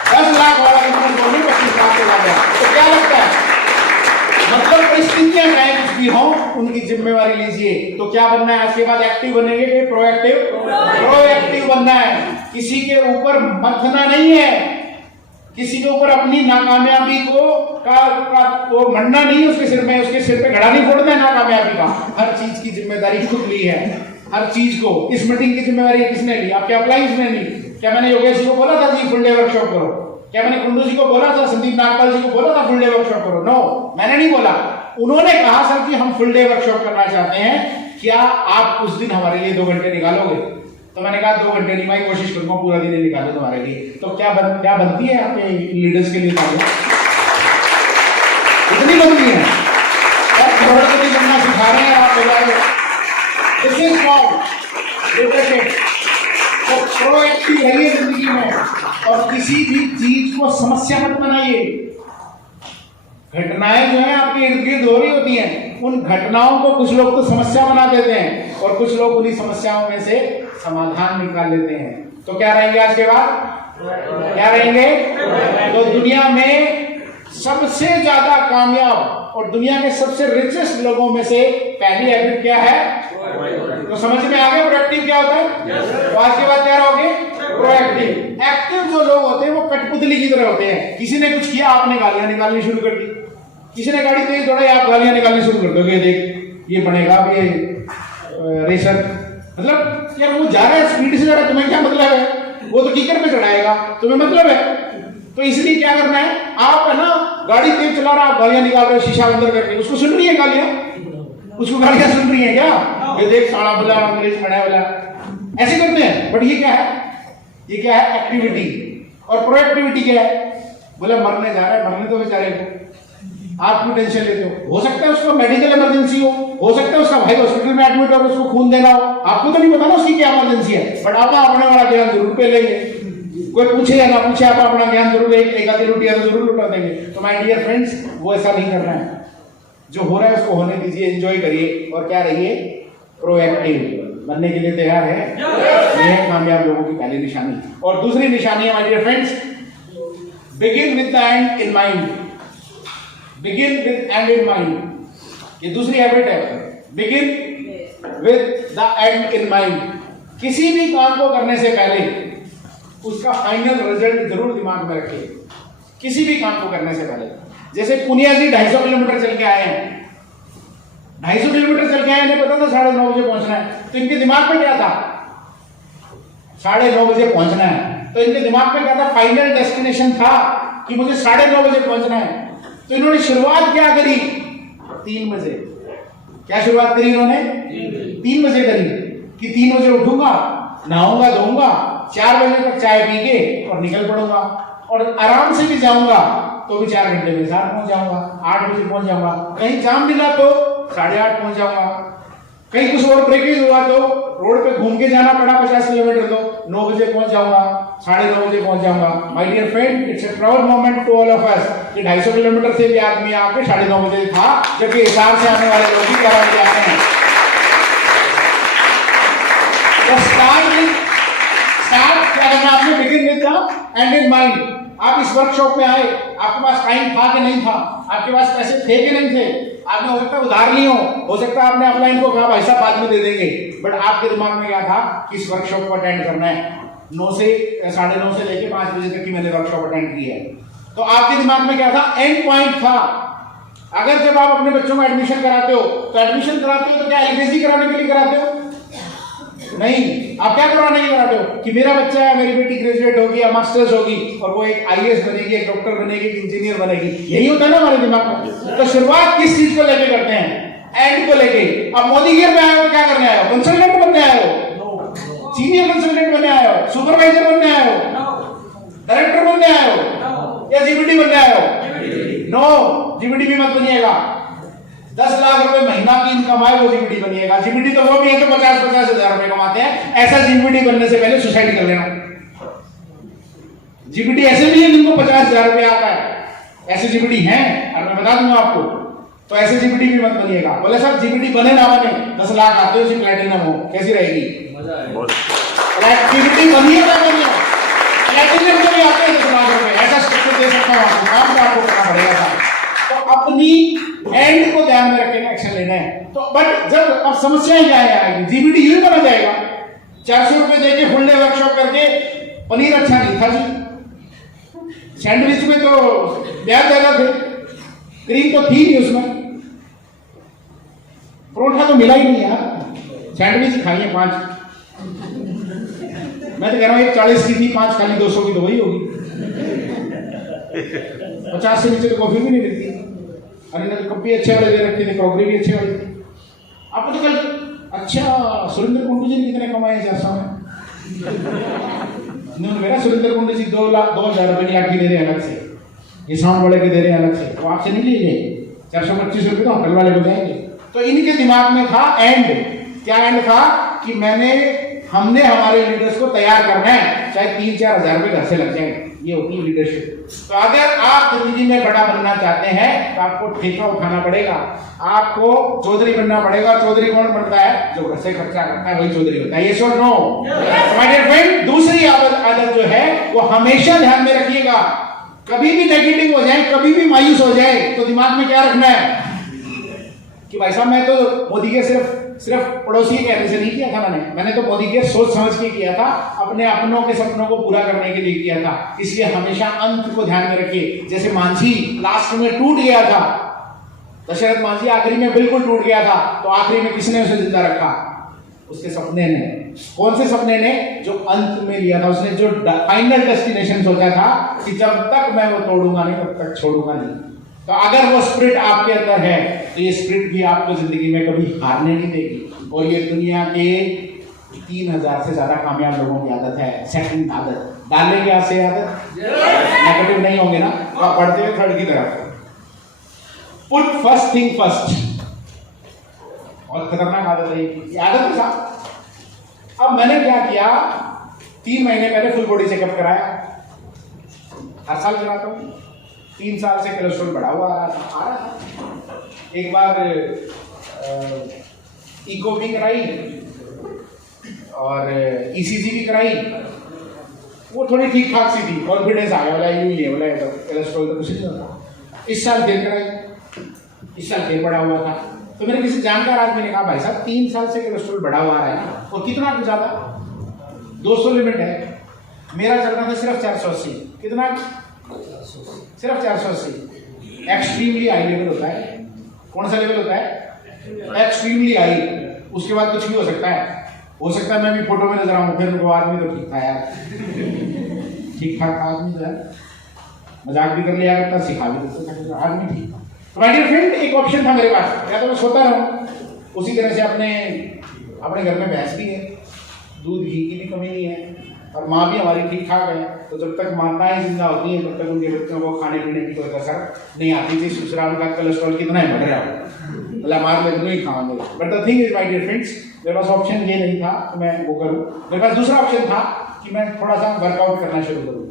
10 लाख वाला बिजनेस 25 लाख चला गया। तो क्या लगता है, मतलब परिस्थितियां चाहे कुछ भी हो, उनकी जिम्मेवारी लीजिए। तो क्या बनना है आज के बाद, एक्टिव बनेंगे कि प्रोएक्टिव? प्रोएक्टिव बनना है। किसी के ऊपर मथना नहीं है, किसी के ऊपर अपनी नाकामयाबी को मरना नहीं है, उसके सिर पे घड़ा नहीं फोड़ना है नाकामयाबी का। हर चीज की जिम्मेदारी खुद ली है, हर चीज को। इस मीटिंग की जिम्मेदारी किसने ली? आपके अपलाइंस ने ली। क्या मैंने योगेश जी को बोला था जी फुल डे वर्कशॉप करो? क्या मैंने कुंडू जी को बोला था, संदीप नागपाल जी को बोला था फुल डे वर्कशॉप करो? नो, मैंने नहीं बोला। उन्होंने कहा सर कि हम फुल डे वर्कशॉप करना चाहते हैं, क्या आप उस दिन हमारे लिए 2 घंटे निकालोगे? तो मैंने कहा 2 घंटे नहीं, मैं कोशिश करूंगा पूरा दिन निकालो तुम्हारे लिए। तो क्या बनती है आपके लीडर्स के लिए? इतनी बनती है, करोड़पति बनना सिखा रहे हैं आप। दिस इज कॉल्ड तो प्रोएक्टिव रहिए जिंदगी में, और किसी भी चीज को समस्या मत बनाइए। घटनाएं जो है आपके इर्द गिर्द हो रही होती हैं, उन घटनाओं को कुछ लोग तो समस्या बना देते हैं, और कुछ लोग उन्हीं समस्याओं में से समाधान निकाल लेते हैं। तो क्या रहेंगे आज के बाद? क्या रहेंगे? तो दुनिया में सबसे ज्यादा कामयाब और दुनिया के सबसे रिचेस्ट लोगों में से पहली हैबिट क्या है? तो समझ में आ गया प्रोएक्टिव क्या होता है? तो आज के बाद क्या रहोगे? प्रोएक्टिव। एक्टिव जो लोग होते हैं वो कठपुतली की तरह होते हैं। किसी ने कुछ किया, आपने गालियां निकालनी शुरू कर दी। किसी ने गाड़ी तेज दौड़ाई, आप गालियां निकालनी शुरू कर दोगे। देख ये बनेगा, ये रेसर, मतलब यार वो जा रहा है स्पीड से जा रहा है, तुम्हें क्या मतलब है? वो तो कीकर में चढ़ाएगा, तुम्हें मतलब है? तो इसलिए क्या करना है, आप है ना गाड़ी तेज चला रहा, आप गालियां निकाल रहे हो शीशा अंदर करके, उसको सुन रही है गालियां? उसको गालियां सुन रही है क्या? ये देख साड़ा बोला, अंग्रेज खड़ा बोला, ऐसे करते हैं। बट ये क्या है? ये क्या है? एक्टिविटी। और प्रोएक्टिविटी क्या है? बोला मरने जा रहा है, मरने तो बेचारे को, आप क्यों टेंशन लेते हो सकता है उसको मेडिकल इमरजेंसी हो सकता है उसका भाई हॉस्पिटल में एडमिट हो, उसको खून देना हो, आपको तो नहीं पता ना उसकी क्या इमरजेंसी है, बट आप अपने वाला ज्ञान जरूर पे लेंगे। कोई पूछे या ना पूछे, आप अपना ज्ञान जरूर एक आधी लुटिया तो जरूर लुटा देंगे। तो माय डियर फ्रेंड्स, वो ऐसा नहीं करना है। जो हो रहा है उसको होने दीजिए, एंजॉय करिए, और क्या रहिए? प्रोएक्टिव बनने के लिए तैयार है। यह है कामयाब लोगों की पहली निशानी। और दूसरी निशानी है my dear friends, begin with the end in mind. Begin with end in mind, ये दूसरी हैबिट है। Begin with the end in mind. किसी भी काम को करने से पहले उसका फाइनल रिजल्ट जरूर दिमाग में रखिए। किसी भी काम को करने से पहले, जैसे पुनिया जी 250 किलोमीटर चल के आए हैं, 250 किलोमीटर चल के आए, इन्हें पता था 9:30 बजे पहुंचना है। तो इनके दिमाग में क्या था? 9:30 बजे पहुंचना है। तो इनके दिमाग में क्या था? फाइनल डेस्टिनेशन था कि मुझे 9:30 बजे पहुंचना है। तो इन्होंने शुरुआत क्या करी? 3 बजे। क्या शुरुआत करी इन्होंने? 3 बजे करी कि 3 बजे उठूंगा, नहाऊंगा, धोऊंगा, 4 बजे तक चाय पी के और निकल पड़ूंगा, और आराम से भी जाऊंगा तो भी 4 घंटे में साथ पहुंच जाऊंगा, 8 बजे पहुंच जाऊंगा। कहीं जाम मिला तो 8:30 पहुंच जाऊंगा, कहीं कुछ और ब्रेकेज हुआ तो रोड पे घूम के जाना पड़ा 50 किलोमीटर, तो 9 बजे पहुंच जाऊंगा, 9:30 बजे पहुंच जाऊंगा। My dear friend, it's a proud moment to all of us कि 250 किलोमीटर से भी आदमी आके 9:30 बजे था, जबकि हिसाब से आने वाले लोग भी करा के आए हैं। तो स्टार्ट क्या करना आपने? Begin with the end in mind. आप इस वर्कशॉप में आए, आपके पास टाइम था कि नहीं था, आपके पास पैसे थे कि नहीं थे, आपने हो सकता है उधार लिए हो सकता है आपने अपलाइन को कहा भाई साहब बाद में दे देंगे, बट आपके दिमाग में क्या था कि इस वर्कशॉप को अटेंड करना है। 9 से 9:30 से लेके 5 बजे तक की मैंने वर्कशॉप अटेंड की है। तो आपके दिमाग में क्या था? एंड पॉइंट था। अगर जब आप अपने बच्चों में एडमिशन कराते हो तो एडमिशन कराते हो तो क्या एलकेजी कराने के लिए कराते हो? नहीं, आप क्या करवाने के लिए कराते हो कि मेरा बच्चा है, मेरी बेटी ग्रेजुएट होगी या मास्टर्स होगी और वो एक आईएएस बनेगी, एक डॉक्टर बनेगी, एक इंजीनियर बनेगी। यही होता है ना हमारे दिमाग में। तो शुरुआत किस चीज को लेके करते हैं? एंड को लेके। अब मोदी गियर में आए हो, क्या करने आए हो? कंसल्टेंट बनने आए हो, सीनियर कंसल्टेंट बनने आए हो, सुपरवाइजर बनने आए हो, डायरेक्टर बनने आए हो, या जीबीडी बनने आए हो? नो, जीबीडी भी मत बनिएगा। 10 लाख रुपए महीना की इनकम आए वो जीबीडी बनिएगा। जीबीडी तो वो भी है जो 50-50 हजार रुपए कमाते हैं। ऐसा जीबीडी बनने से पहले सुसाइड कर लेना। जीपीटी ऐसे भी है जिनको 50,000 रुपये आता है, ऐसे जीपीटी हैं, और मैं बता दूंगा आपको। तो ऐसे जीपीटी भी मत बनिएगा। बोले साहब जीपीटी बने ना बने, 10 लाख आते हो, प्लैटिनम हो, कैसी रहेगी? जीपीटी बनिए ना बनिए, प्लैटिनम को भी आते हैं 10 लाख रुपए, ऐसा स्ट्रक्चर दे सकता हूँ आपको, काम तो आपको करना पड़ेगा था। तो अपनी एंड को ध्यान में रखकर एक्शन लेना है। तो बट जब अब समस्याएं क्या आएगी, जीपीटी यूं बना जाएगा, 400 रुपए देके फुल डे वर्कशॉप करके पनीर अच्छा नहीं था जी, सैंडविच में तो ब्याज ज्यादा थे, क्रीम तो थी नहीं उसमें, परोठा तो मिला ही नहीं यार, सैंडविच खाइए 5, मैं तो कह रहा हूँ 40 की थी, 5 खाली 200 की तो वही होगी, 50 से नीचे तो कॉफी भी नहीं मिलती। अरे ना कप भी अच्छे वाले दे रखे थे, क्रॉकरी भी अच्छे वाली थी। आपको तो कल अच्छा सुरेंद्र कुंडू जी ने कितने कमाए 400 में? उन्होंने मेरा सुरेंद्र कुंडू जी 2,000 रुपए की लाठी दे रहे अलग से, ये साउंड वाले के दे रहे अलग से, तो आपसे नहीं लिए जाएंगे 425 रुपये तो होटल वाले को जाएंगे। तो इनके दिमाग में था एंड, क्या एंड था कि हमने हमारे लीडर्स को तैयार करना है, चाहे 3-4 हज़ार रुपये घर से लग जाए, ये होती है लीडरशिप। तो अगर आप जिंदगी में बड़ा बनना चाहते हैं तो आपको ठेका उठाना पड़ेगा, आपको चौधरी बनना पड़ेगा। चौधरी कौन बनता है? जो घर से खर्चा करता है वही चौधरी होता है। ये so no my dear friend. दूसरी आदत जो है वो हमेशा ध्यान में रखिएगा, कभी भी नेगेटिव हो जाए, कभी भी मायूस हो जाए तो दिमाग में क्या रखना है कि भाई साहब मैं तो मोदी के सिर्फ पड़ोसी कहने से नहीं किया था, मैंने तो मोदी के सोच समझ के किया था, अपने अपनों के सपनों को पूरा करने के लिए किया था। इसलिए हमेशा अंत को ध्यान में रखिए। जैसे मांझी लास्ट में टूट गया था, दशरथ मांझी आखिरी में बिल्कुल टूट गया था, तो आखिरी में किसने उसे जिंदा रखा? उसके सपने ने। कौन से सपने ने? जो अंत में लिया था उसने, जो फाइनल डेस्टिनेशन सोचा था कि जब तक मैं वो तोड़ूंगा नहीं तब तक छोड़ूंगा नहीं। तो अगर वो स्पिरिट आपके अंदर है तो ये स्पिरिट भी आपको जिंदगी में कभी हारने नहीं देगी। और ये दुनिया के 3,000 से ज्यादा कामयाब लोगों की आदत है। सेकंड आदत डालने की से आदत नेगेटिव नहीं होंगे ना, तो आप पढ़ते हुए थर्ड की तरफ पुट फर्स्ट थिंग फर्स्ट। और खतरनाक आदत है ये आदत था। अब मैंने क्या किया, 3 महीने पहले फुल बॉडी चेकअप कराया, हर साल कराता हूँ। 3 साल से कोलेस्ट्रॉल बढ़ा हुआ आ रहा था। एक बार इको भी कराई और ईसीजी भी कराई, वो थोड़ी ठीक ठाक सी थी, कॉन्फिडेंस आ गया, बोला यूं ही है, बोला कोलेस्ट्रॉल तो कुछ नहीं होता। इस साल फिर कराई, इस साल फिर बढ़ा हुआ था। तो मेरे किसी जानकार आदमी ने कहा भाई साहब 3 साल से कोलेस्ट्रॉल बढ़ा हुआ है और कितना ज्यादा, 200 लिमिट है, मेरा चल रहा था सिर्फ 480। कितना? सिर्फ 480। एक्सट्रीमली हाई लेवल होता है। कौन सा लेवल होता है? Extremely high. उसके बाद कुछ भी हो सकता है। हो सकता है मैं भी फोटो में नजर आऊं, फिर वो आदमी तो ठीक था यार, ठीक ठाक आदमी तो है, मजाक भी कर लिया करता, सिखा भी देता, आदमी ठीक था। तो माय डियर फ्रेंड, एक ऑप्शन था मेरे पास, या तो मैं सोता रहूं, उसी तरह से अपने घर में भैंस भी है, दूध घी की भी कमी नहीं है, और माँ भी हमारी ठीक ठाक है। तो जब तक माताएं जिंदा होती हैं तब तक उनके बच्चों को खाने पीने की कोई कसर नहीं आती थी। ससुराल का कोलेस्ट्रॉल कितना ही बढ़ रहा हो, मतलब हमारे लोग नहीं खाएंगे। But the thing is my dear friends, मेरे पास ऑप्शन ये नहीं था कि मैं वो करूँ। मेरे पास दूसरा ऑप्शन था कि मैं थोड़ा सा वर्कआउट करना शुरू करूँ,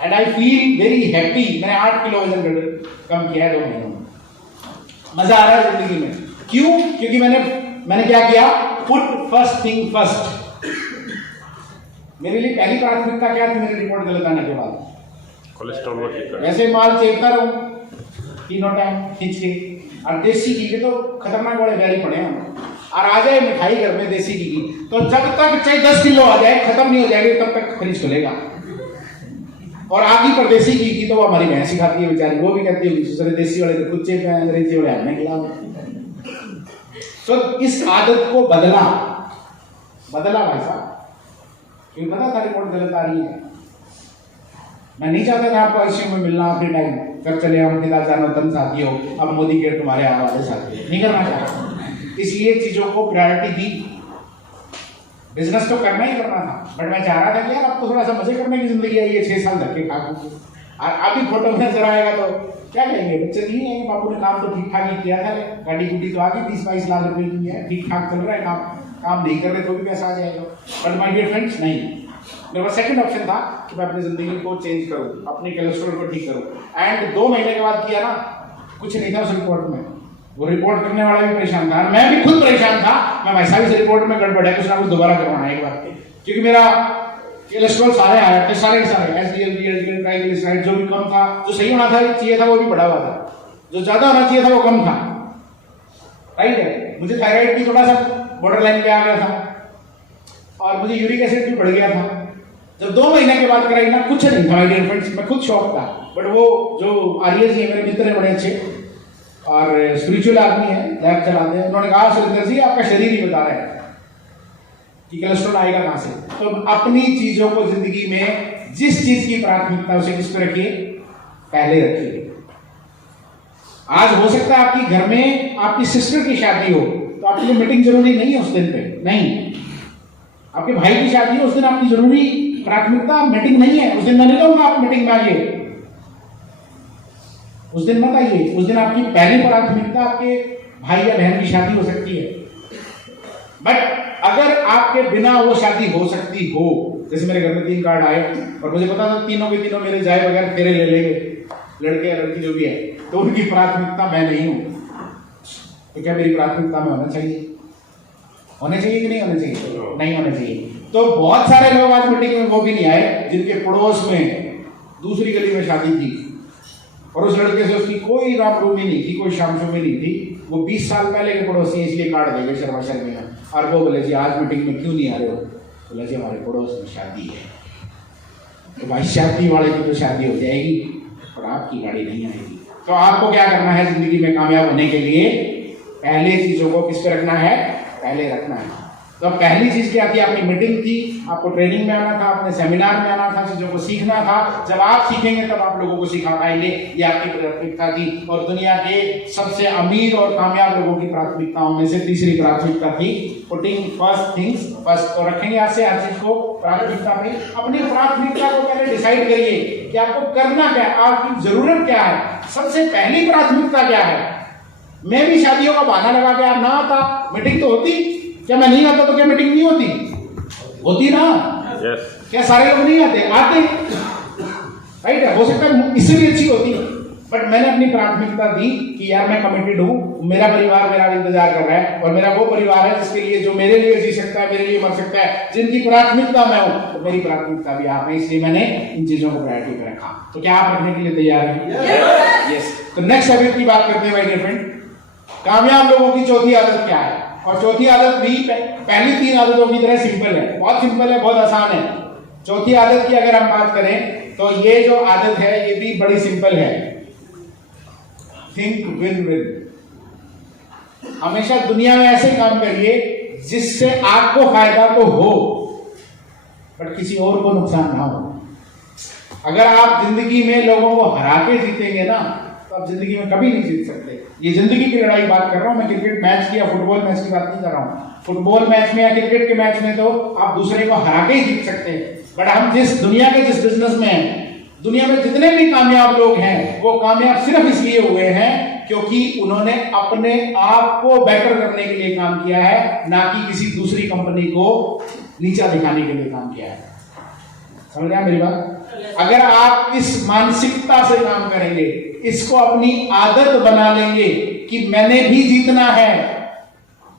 and I feel very happy. मैंने 8 किलो वजन कम किया है 2 महीनों में, मजा आ रहा है जिंदगी में। क्यों? क्योंकि मैंने क्या किया, पुट फर्स्ट थिंग फर्स्ट। मेरे लिए पहली प्राथमिकता क्या थी मेरी रिपोर्ट गलत आने के बाद? कोलेस्ट्रॉल को ठीक करना। वैसे माल चेकता रहूं तीनों टाइम खींच के, और देसी घी के तो खतरनाक बड़े बैरी पड़े हैं, और आ जाए मिठाई घर में देसी घी की, तो जब तक चाहे 10 किलो आ जाए खत्म नहीं हो जाएगी तब तक फ्रिज खुलेगा। और आगे पर देसी घी की तो वो हमारी भैंस ही खाती है बेचारी, वो भी कहती होगी दूसरे देसी वाले तो कुच्चे पे, अंग्रेजी वाले हमें खिलाओ। तो इस आदत को बदला भाई साहब, क्योंकि पता था रिपोर्ट गलत आ रही है। मैं नहीं चाहता था आपको आईसीयू में मिलना अपने टाइम, कर चले हम पिता जानो तन साथी हो, अब मोदी के तुम्हारे आने वाले साथी, नहीं करना चाहता। इसलिए चीजों को प्रायोरिटी दी। बिजनेस तो करना ही करना था, बट मैं चाह रहा था कि यार अब तो थोड़ा सा मजे करने की जिंदगी आई है, 6 साल धक्के खा के, और अभी फोटो में नजर आएगा तो क्या कहेंगे, बच्चे नहीं है, बापू ने काम तो ठीक ठाक ही किया था, गाड़ी गुड्डी तो आगे 20-22 लाख रुपए की है, ठीक ठाक चल रहा है काम नहीं कर रहे तो भी पैसा आ जाएगा। बट माय डियर फ्रेंड्स, नहीं, मेरे पास सेकंड ऑप्शन था कि मैं अपनी जिंदगी को चेंज करूं, अपने कोलेस्ट्रॉल को ठीक करूं। एंड 2 महीने के बाद किया ना, कुछ नहीं था उस रिपोर्ट में। वो रिपोर्ट करने वाला भी परेशान था, मैं भी खुद परेशान था। मैं भाई साहब इस रिपोर्ट में गड़बड़ है, कुछ ना कुछ दोबारा करवाना है एक बार, क्योंकि मेरा कोलेस्ट्रॉल सारे आया थे, सारे एसडीएल एलडीएल ट्राइग्लिसराइड जो भी कम था, जो सही होना था चाहिए था वो भी बढ़ा हुआ था, जो ज्यादा होना चाहिए था वो कम था। राइट है, मुझे थायराइड भी थोड़ा सा बॉर्डर लाइन पे आ गया था, और मुझे यूरिक एसिड भी बढ़ गया था। जब 2 महीने के बाद कराई ना, कुछ नहीं था माय डियर फ्रेंड्स, मैं खुद शॉक था। बट वो जो आर्य जी है मेरे मित्र हैं बड़े अच्छे और स्पिरिचुअल आदमी है, लैब चलाते हैं, उन्होंने कहा सुरेंद्र जी आपका शरीर ही बता रहा है कि कोलेस्ट्रॉल आएगा कहां से। तो अपनी चीजों को जिंदगी में जिस चीज की प्राथमिकता उसे किस पे रखिए, पहले रखिए। आज हो सकता है आपकी घर में आपकी सिस्टर की शादी हो, तो आपके लिए मीटिंग जरूरी नहीं है उस दिन पे, नहीं। आपके भाई की शादी हो, उस दिन आपकी जरूरी प्राथमिकता मीटिंग नहीं है। उस दिन मैं नहीं कहूंगा आप मीटिंग में आइए, उस दिन मत आइए। उस दिन आपकी पहली प्राथमिकता आपके भाई या बहन की शादी हो सकती है। बट अगर आपके बिना वो शादी हो सकती हो, जैसे मेरे घर में 3 कार्ड आए और मुझे पता था तीनों के तीनों मेरे जाए बगैर फेरे ले लेंगे, लड़के या लड़की जो भी है, तो उनकी प्राथमिकता मैं नहीं हूं, तो क्या मेरी प्राथमिकता में होना चाहिए? होने चाहिए कि नहीं होने चाहिए? नहीं होने चाहिए। तो बहुत सारे लोग आज मीटिंग में वो भी नहीं आए जिनके पड़ोस में दूसरी गली में शादी थी और उस लड़के से उसकी कोई राम रूमी नहीं थी, कोई शामशुमी नहीं थी। वो 20 साल पहले के पड़ोसी इसलिए कार्ड दे गए शर्मा शर्मी में, और वो बोले जी आज मीटिंग में क्यों नहीं आ रहे हो? बोले जी हमारे पड़ोस में शादी है। तो भाई शादी वाले की तो शादी हो जाएगी और आपकी गाड़ी नहीं आएगी। तो आपको क्या करना है जिंदगी में कामयाब होने के लिए? पहले चीजों को किस पे रखना है? पहले रखना है। तो पहली चीज क्या थी? आपकी मीटिंग थी, आपको ट्रेनिंग में आना था, अपने सेमिनार में आना था, चीजों को सीखना था। जब आप सीखेंगे तब आप लोगों को सिखा पाएंगे। ये आपकी प्राथमिकता थी। और दुनिया के सबसे अमीर और कामयाब लोगों की प्राथमिकताओं में से तीसरी प्राथमिकता थी पुटिंग फर्स्ट थिंग्स फर्स्ट। तो रखेंगे आज से हर चीज को प्राथमिकता में। अपनी प्राथमिकता को पहले डिसाइड करिए कि आपको करना क्या है, आपकी जरूरत क्या है, सबसे पहली प्राथमिकता क्या है। मैं भी शादियों का बहाना लगा के ना आता, मीटिंग तो होती, क्या मैं नहीं आता तो क्या मीटिंग नहीं होती? होती ना। yes. क्या सारे लोग नहीं आते? आते। राइट है, हो सकता है इससे भी अच्छी होती, बट मैंने अपनी प्राथमिकता दी कि यार मैं कमिटेड हूं, मेरा परिवार मेरा इंतजार कर रहा है, और मेरा वो परिवार है जिसके लिए, जो मेरे लिए जी सकता है, मेरे लिए मर सकता है, जिनकी प्राथमिकता मैं हूं, तो मेरी प्राथमिकता भी आप है, इसलिए मैंने इन चीजों को प्रायोरिटी पे रखा। तो क्या आप रखने के लिए तैयार हैं? यस। तो नेक्स्ट हैबिट की बात करते हैं माय डियर फ्रेंड। कामयाब लोगों की चौथी आदत क्या है? और चौथी आदत भी पहली 3 आदतों की तरह सिंपल है, बहुत सिंपल है, बहुत आसान है। चौथी आदत की अगर हम बात करें तो ये जो आदत है ये भी बड़ी सिंपल है। Think win win. हमेशा दुनिया में ऐसे काम करिए जिससे आपको फायदा तो हो बट किसी और को नुकसान ना हो। अगर आप जिंदगी में लोगों को हरा के जीतेंगे ना, तो आप जिंदगी में कभी नहीं जीत सकते। ये जिंदगी की लड़ाई बात कर रहा हूं मैं, क्रिकेट मैच की या फुटबॉल मैच की बात नहीं कर रहा हूं। फुटबॉल मैच में या क्रिकेट के मैच में तो आप दूसरे को हरा के ही जीत सकते हैं, बट हम जिस दुनिया के जिस बिजनेस में हैं, दुनिया में जितने भी कामयाब लोग हैं वो कामयाब सिर्फ इसलिए हुए हैं क्योंकि उन्होंने अपने आप को बेटर करने के लिए काम किया है, ना कि किसी दूसरी कंपनी को नीचा दिखाने के लिए काम किया है। समझ रहे हैं मेरी बात? अगर आप इस मानसिकता से काम करेंगे, इसको अपनी आदत बना लेंगे कि मैंने भी जीतना है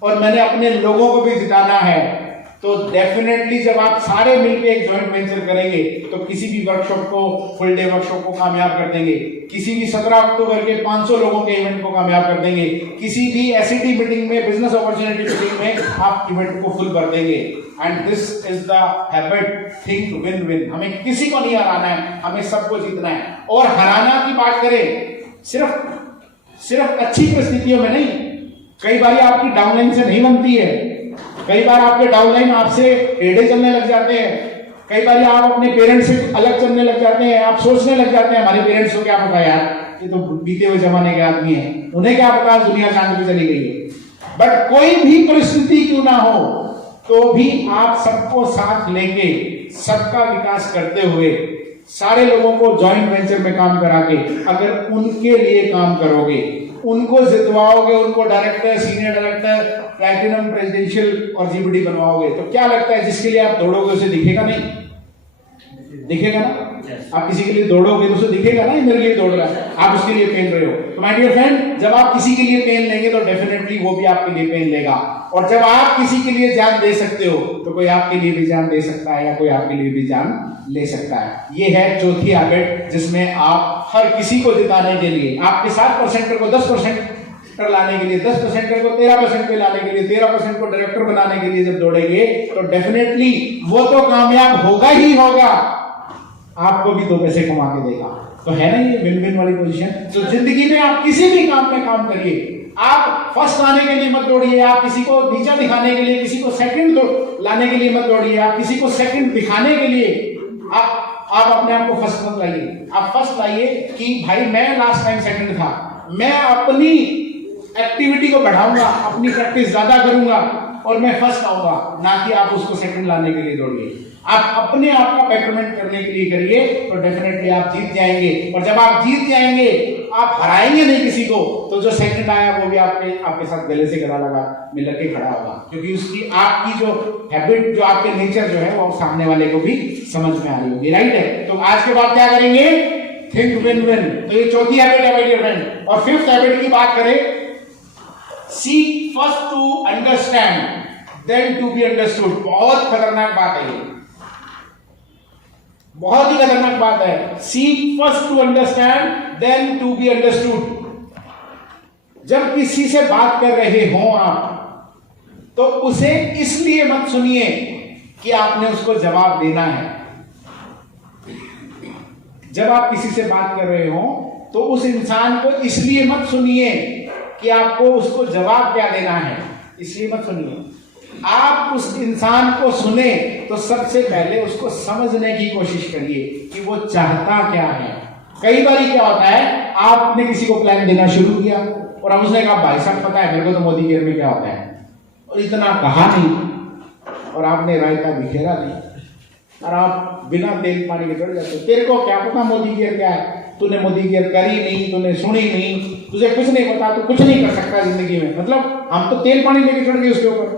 और मैंने अपने लोगों को भी जिताना है, तो डेफिनेटली जब आप सारे मिलकर एक जॉइंट वेंचर करेंगे तो किसी भी वर्कशॉप को, फुल डे वर्कशॉप को कामयाब कर देंगे, किसी भी 17 अक्टूबर के 500 लोगों के इवेंट को कामयाब कर देंगे, किसी भी एसईटी मीटिंग में, बिजनेस अपॉर्चुनिटी मीटिंग में आप इवेंट को फुल कर देंगे। And this is the habit, think win win. हमें किसी को नहीं हराना है, हमें सबको जीतना है। और हराना की बात करें सिर्फ अच्छी परिस्थितियों में नहीं, कई बार आपकी डाउनलाइन से नहीं बनती है, कई बार आपके डाउनलाइन आपसे टेढ़े चलने लग जाते हैं, कई बार आप अपने पेरेंट्स से अलग चलने लग जाते हैं, आप सोचने लग जाते हैं हमारे पेरेंट्स को क्या पता यार, ये तो बीते हुए जमाने के आदमी हैं, उन्हें क्या पता दुनिया चांद पे चली गई है। बट कोई भी परिस्थिति क्यों ना हो तो भी आप सबको साथ लेके, सबका विकास करते हुए, सारे लोगों को जॉइंट वेंचर में काम करा के अगर उनके लिए काम करोगे, उनको जितवाओगे, उनको director, senior director, platinum, presidential और जीबीडी बनवाओगे, तो क्या लगता है जिसके लिए आप दौड़ोगे उसे दिखेगा नहीं? दिखेगा ना? आप किसी के लिए दौड़ोगे तो उसे दिखेगा ना, मेरे लिए दौड़ रहा है, आप उसके लिए पेन रहे हो। तो माय डियर फ्रेंड, जब आप किसी के लिए पेन लेंगे तो डेफिनेटली वो भी आपके लिए पेन लेगा। और जब आप किसी के लिए जान दे सकते हो तो कोई आपके लिए भी जान दे सकता है या कोई आपके लिए भी जान ले सकता है। ये है चौथी हैबिट, जिसमें आप हर किसी को जिताने के लिए, आपके 7% को 10% पर लाने के लिए, 10% को 13% पे लाने के लिए, 13% को डायरेक्टर बनाने के लिए जब दौड़ेंगे तो डेफिनेटली वो तो कामयाब होगा ही होगा, आपको भी 2 पैसे कमा के देगा। तो है ना ये विन विन वाली पोजीशन। तो जिंदगी में आप किसी भी काम में काम करिए, आप फर्स्ट लाने के लिए मत दौड़िए, आप किसी को नीचा दिखाने के लिए, किसी को सेकंड लाने के लिए मत दौड़िए, आप किसी को सेकंड दिखाने के लिए आप अपने आप को फर्स्ट मत लाइए। आप फर्स्ट लाइए कि भाई मैं लास्ट टाइम सेकंड था, मैं अपनी एक्टिविटी को बढ़ाऊंगा, अपनी प्रैक्टिस ज्यादा करूंगा और मैं फर्स्ट आऊंगा, ना कि आप उसको सेकंड लाने के लिए दौड़िए। आप अपने आप का बेटरमेंट करने के लिए करिए तो डेफिनेटली आप जीत जाएंगे। और जब आप जीत जाएंगे, आप हराएंगे नहीं किसी को, तो जो सेकंड आया वो भी आपके साथ गले से गला लगा मिलकर के खड़ा होगा, क्योंकि उसकी आपकी जो हैबिट, जो आपके नेचर जो है वो सामने वाले को भी समझ में आ रही होगी। राइट है? तो आज के बाद क्या करेंगे? Think win win. तो ये चौथी हैबिट है माय डियर फ्रेंड। और फिफ्थ हैबिट की बात करें, seek first to understand then to be understood. बहुत खतरनाक बात है ये, बहुत ही खतरनाक बात है। Seek first to understand then to be understood. जब किसी से बात कर रहे हो आप, तो उसे इसलिए मत सुनिए कि आपने उसको जवाब देना है। जब आप किसी से बात कर रहे हो तो उस इंसान को इसलिए मत सुनिए कि आपको उसको जवाब क्या देना है, इसलिए मत सुनिए। आप उस इंसान को सुने तो सबसे पहले उसको समझने की कोशिश करिए कि वो चाहता क्या है। कई बार क्या होता है, आपने किसी को प्लान देना शुरू किया और अब उसने कहा भाई साहब पता है मेरे को तो मोदी केयर में क्या होता है, और इतना कहा नहीं और आपने रायता बिखेरा नहीं और आप बिना तेल पानी के चढ़ जाते। तेरे को क्या पता मोदी केयर क्या है, तूने मोदी केयर करी नहीं, तूने सुनी नहीं, तुझे कुछ नहीं पता, तो कुछ नहीं कर सकता जिंदगी में। मतलब हम तो तेल पानी लेके चढ़ गए उसके ऊपर।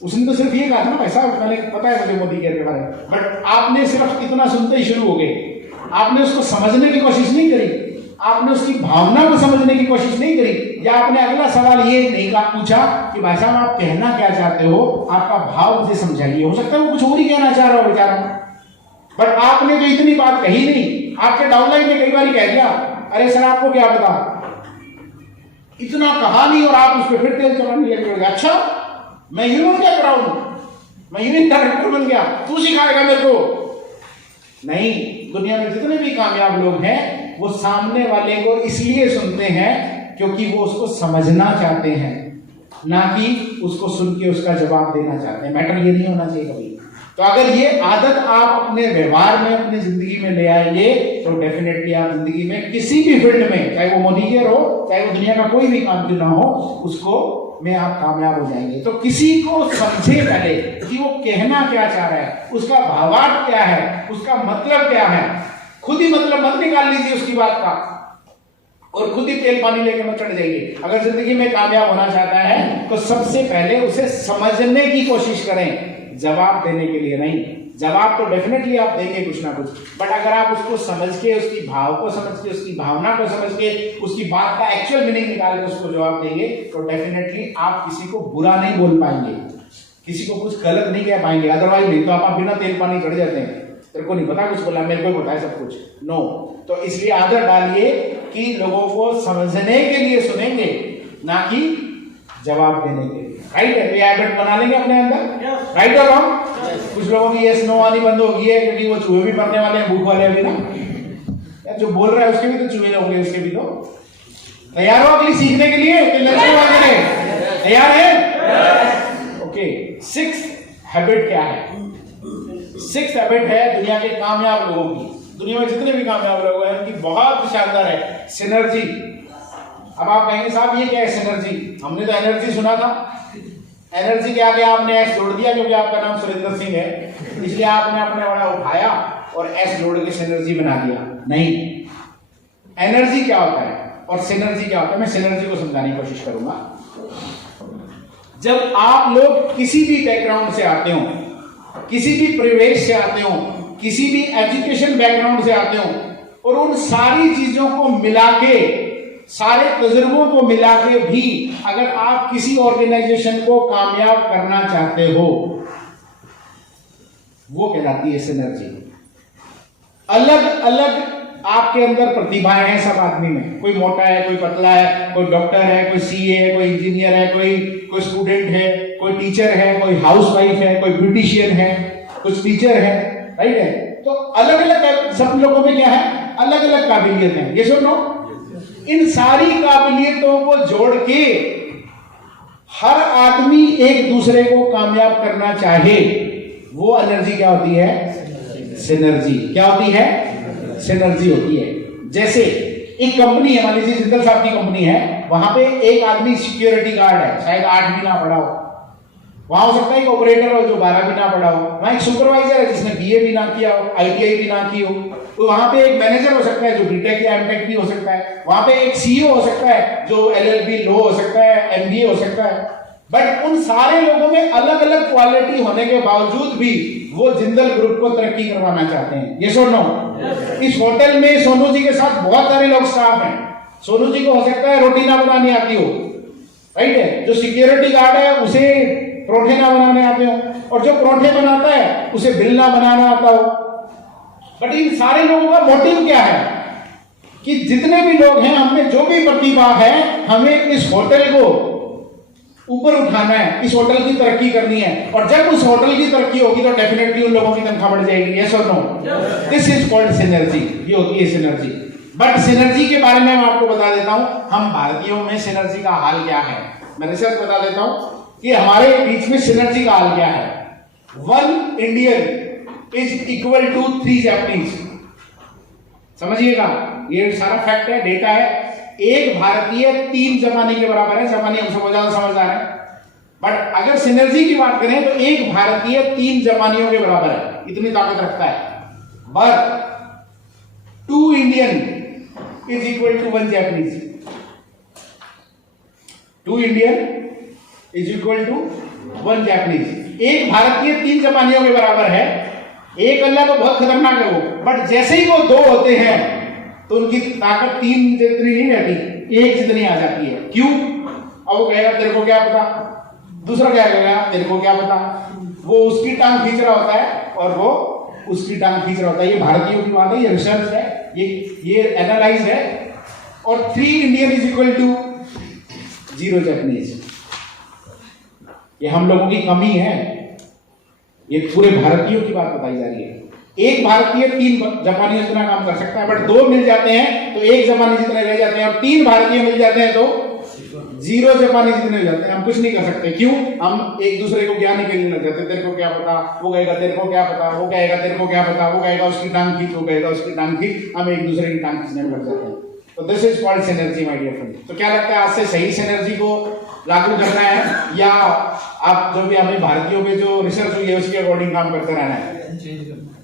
उसने तो सिर्फ ये कहा था ना भाई साहब मैंने पता है मुझे मोदी केयर के बारे में, बट आपने सिर्फ इतना सुनते ही शुरू हो गए। आपने उसको समझने की कोशिश नहीं करी, आपने उसकी भावना को समझने की कोशिश नहीं करी, या आपने अगला सवाल ये नहीं पूछा कि भाई साहब आप कहना क्या चाहते हो, आपका भाव मुझे समझाइए। हो सकता है वो कुछ और ही कहना चाह रहा हो बेचारा, बट आपने जो इतनी बात कही नहीं, आपके डाउनलाइन में कई बार कह दिया अरे सर आपको क्या पता, इतना कहा नहीं और आप उस पर फिर तेल चलाने लगे। अच्छा मैं हीरो क्या कर रहा हूं, मैं हीरो डायरेक्टर बन गया, तू सिखाएगा मेरे को? नहीं, दुनिया में जितने भी कामयाब लोग हैं वो सामने वाले को इसलिए सुनते हैं क्योंकि वो उसको समझना चाहते हैं, ना कि उसको सुन के उसका जवाब देना चाहते हैं। मैटर ये नहीं होना चाहिए कभी। तो अगर ये आदत आप अपने व्यवहार में, अपनी जिंदगी में ले आएंगे तो डेफिनेटली आप जिंदगी में किसी भी फील्ड में, चाहे वो मोदी केयर हो, चाहे वो दुनिया का कोई भी काम क्यों ना हो, उसको में आप कामयाब हो जाएंगे। तो किसी को समझे पहले कि वो कहना क्या चाह रहा है, उसका भावार्थ क्या है, उसका मतलब क्या है। खुद ही मतलब मत निकाल लीजिए उसकी बात का और खुद ही तेल पानी लेके मत चढ़ जाइए। अगर जिंदगी में कामयाब होना चाहता है तो सबसे पहले उसे समझने की कोशिश करें, जवाब देने के लिए नहीं। जवाब तो डेफिनेटली आप देंगे कुछ ना कुछ, बट अगर आप उसको समझ के, उसकी भाव को समझ के, उसकी भावना को समझ के, उसकी बात का एक्चुअल मीनिंग निकाल के उसको जवाब देंगे तो डेफिनेटली आप किसी को बुरा नहीं बोल पाएंगे, किसी को कुछ गलत नहीं कह पाएंगे। अदरवाइज नहीं तो आप बिना तेल पानी चढ़ जाते हैं, तेरे को नहीं पता कुछ बोला, मेरे को पता है सब कुछ। नो, तो इसलिए आदत डालिए कि लोगों को समझने के लिए सुनेंगे, ना कि जवाब देने के लिए। राइट है? तो ये हैबिट बना लेंगे अपने अंदर। राइट और रॉन्ग? कुछ लोगों की यस नो आनी बंद हो गई है क्योंकि वो चूहे भी पड़ने वाले हैं, भूख वाले अभी ना। यार जो बोल रहा है उसके भी तो चूहे होंगे, उसके भी तो। तैयार हो अगली सीखने के लिए? तैयार है? ओके, 6th हैबिट क्या है? 6th हैबिट है दुनिया के कामयाब लोगों की। दुनिया में जितने भी कामयाब लोग हैं उनकी बहुत शानदार है, सिनर्जी। अब आप कहेंगे साहब ये क्या है सिनर्जी? हमने तो एनर्जी सुना था। एनर्जी के आगे आपने एस जोड़ दिया क्योंकि आपका नाम सुरेंद्र सिंह है, इसलिए आपने अपने बड़ा उठाया और एस जोड़ के सिनर्जी बना दिया। नहीं, एनर्जी क्या होता है और सिनर्जी क्या होता है, मैं सिनर्जी को समझाने की कोशिश करूंगा। जब आप लोग किसी भी बैकग्राउंड से आते हो, किसी भी परिवेश से आते हो, किसी भी एजुकेशन बैकग्राउंड से आते हो, और उन सारी चीजों को मिला के, सारे तजुर्बों को मिला के भी अगर आप किसी ऑर्गेनाइजेशन को कामयाब करना चाहते हो, वो कहलाती है सिनर्जी। अलग अलग आपके अंदर प्रतिभाएं हैं सब आदमी में, कोई मोटा है, कोई पतला है, कोई डॉक्टर है, कोई सीए है, कोई इंजीनियर है, कोई स्टूडेंट है, कोई टीचर है, कोई हाउसवाइफ है, कोई ब्यूटिशियन है, कुछ टीचर है, राइट है। तो अलग अलग सब लोगों में क्या है, अलग अलग काबिलियत है, ये सुनो। इन सारी काबिलियतों को जोड़ के हर आदमी एक दूसरे को कामयाब करना चाहे, वो एनर्जी क्या होती है, सिनर्जी। क्या होती है, सिनर्जी होती है। जैसे एक कंपनी है, मान लीजिए जिंदल साहब की कंपनी है, वहां पे एक आदमी सिक्योरिटी गार्ड है, शायद 8 भी ना पढ़ा हो, वहां हो सकता है एक ऑपरेटर हो जो 12 भी ना पढ़ा हो, वहां एक सुपरवाइजर है जिसने बीए भी ना किया हो, आईटीआई भी ना की हो, तो वहां पे एक मैनेजर हो सकता है जो बीटेक या एमटेक भी हो सकता है, वहां पे एक सीईओ हो सकता है जो एलएलबी लॉ हो सकता है, एमबीए हो सकता है। बट उन सारे लोगों में अलग अलग क्वालिटी होने के बावजूद भी वो जिंदल ग्रुप को तरक्की करवाना चाहते हैं, ये सुनो। इस होटल में सोनू जी के साथ बहुत सारे लोग स्टाफ हैं, सोनू जी को हो सकता है रोटी ना बनानी आती हो, राइट है, जो सिक्योरिटी गार्ड है उसे परोठे ना बनाने आते हो, और जो परोठे बनाता है उसे बिल्ला बनाना आता हो। बट इन सारे लोगों का मोटिव क्या है कि जितने भी लोग हैं, हमें जो भी प्रतिभा है, हमें इस होटल को ऊपर उठाना है, इस होटल की तरक्की करनी है, और जब उस होटल की तरक्की होगी तो डेफिनेटली उन लोगों की तनख्वाह बढ़ जाएगी, यस और no. This is called synergy, ये होती है सिनर्जी। बट सिनर्जी के बारे में मैं आपको बता देता हूं, हम भारतीयों में सिनर्जी का हाल क्या है। मैं रिसर्च बता देता हूं कि हमारे बीच में सिनर्जी का हाल क्या है। 1 Indian is equal to 3 Japanese. समझिएगा, ये सारा फैक्ट है, डेटा है। एक भारतीय 3 जापानी के बराबर है। जापानी हमसे बहुत ज्यादा समझदार है, बट अगर सिनर्जी की बात करें तो एक भारतीय 3 जापानियों के बराबर है, इतनी ताकत रखता है। But 2 Indian is equal to 1 Japanese. 2 Indian is equal to 1 Japanese. एक भारतीय 3 जापानियों के बराबर है। एक अल्लाह को बहुत खतरनाक है वो, बट जैसे ही वो 2 होते हैं तो उनकी ताकत 3 जितनी नहीं रहती, 1 जितनी आ जाती है। क्यों? अब वो कहेगा तेरे को क्या पता, दूसरा क्या कहेगा तेरे को क्या पता, वो उसकी टांग खींच रहा होता है और वो उसकी टांग खींच रहा होता है। ये भारतीयों की बात है, ये रिसर्च है, ये एनालाइज है। और 3 Indian is equal to 0 Japanese. ये हम लोगों की कमी है, ये पूरे भारतीयों की बात बताई जा रही है। एक भारतीय 3 जापानी जितना काम कर सकता है, बट 2 मिल जाते हैं तो 1 जापानी जितने रह जाते हैं, और 3 भारतीय मिल जाते हैं तो 0 जापानी जितने हो जाते हैं। हम कुछ नहीं कर सकते। क्यों? हम एक दूसरे को ज्ञान के लिए लग जाते हैं। तेरे को क्या पता, वो कहेगा तेरे को क्या पता, वो कहेगा तेरे को क्या पता, वो कहेगा उसकी टांग खींच, वो कहेगा उसकी टांग खींच, हम एक दूसरे की टांग खींचने में लग जाते हैं। तो this is called synergy my dear friend. तो क्या लगता है आज से सही सिनर्जी को लागू करना है, या आप जो भी हमें भारतीयों में जो रिसर्च हुई है उसके अकॉर्डिंग काम करते रहना है?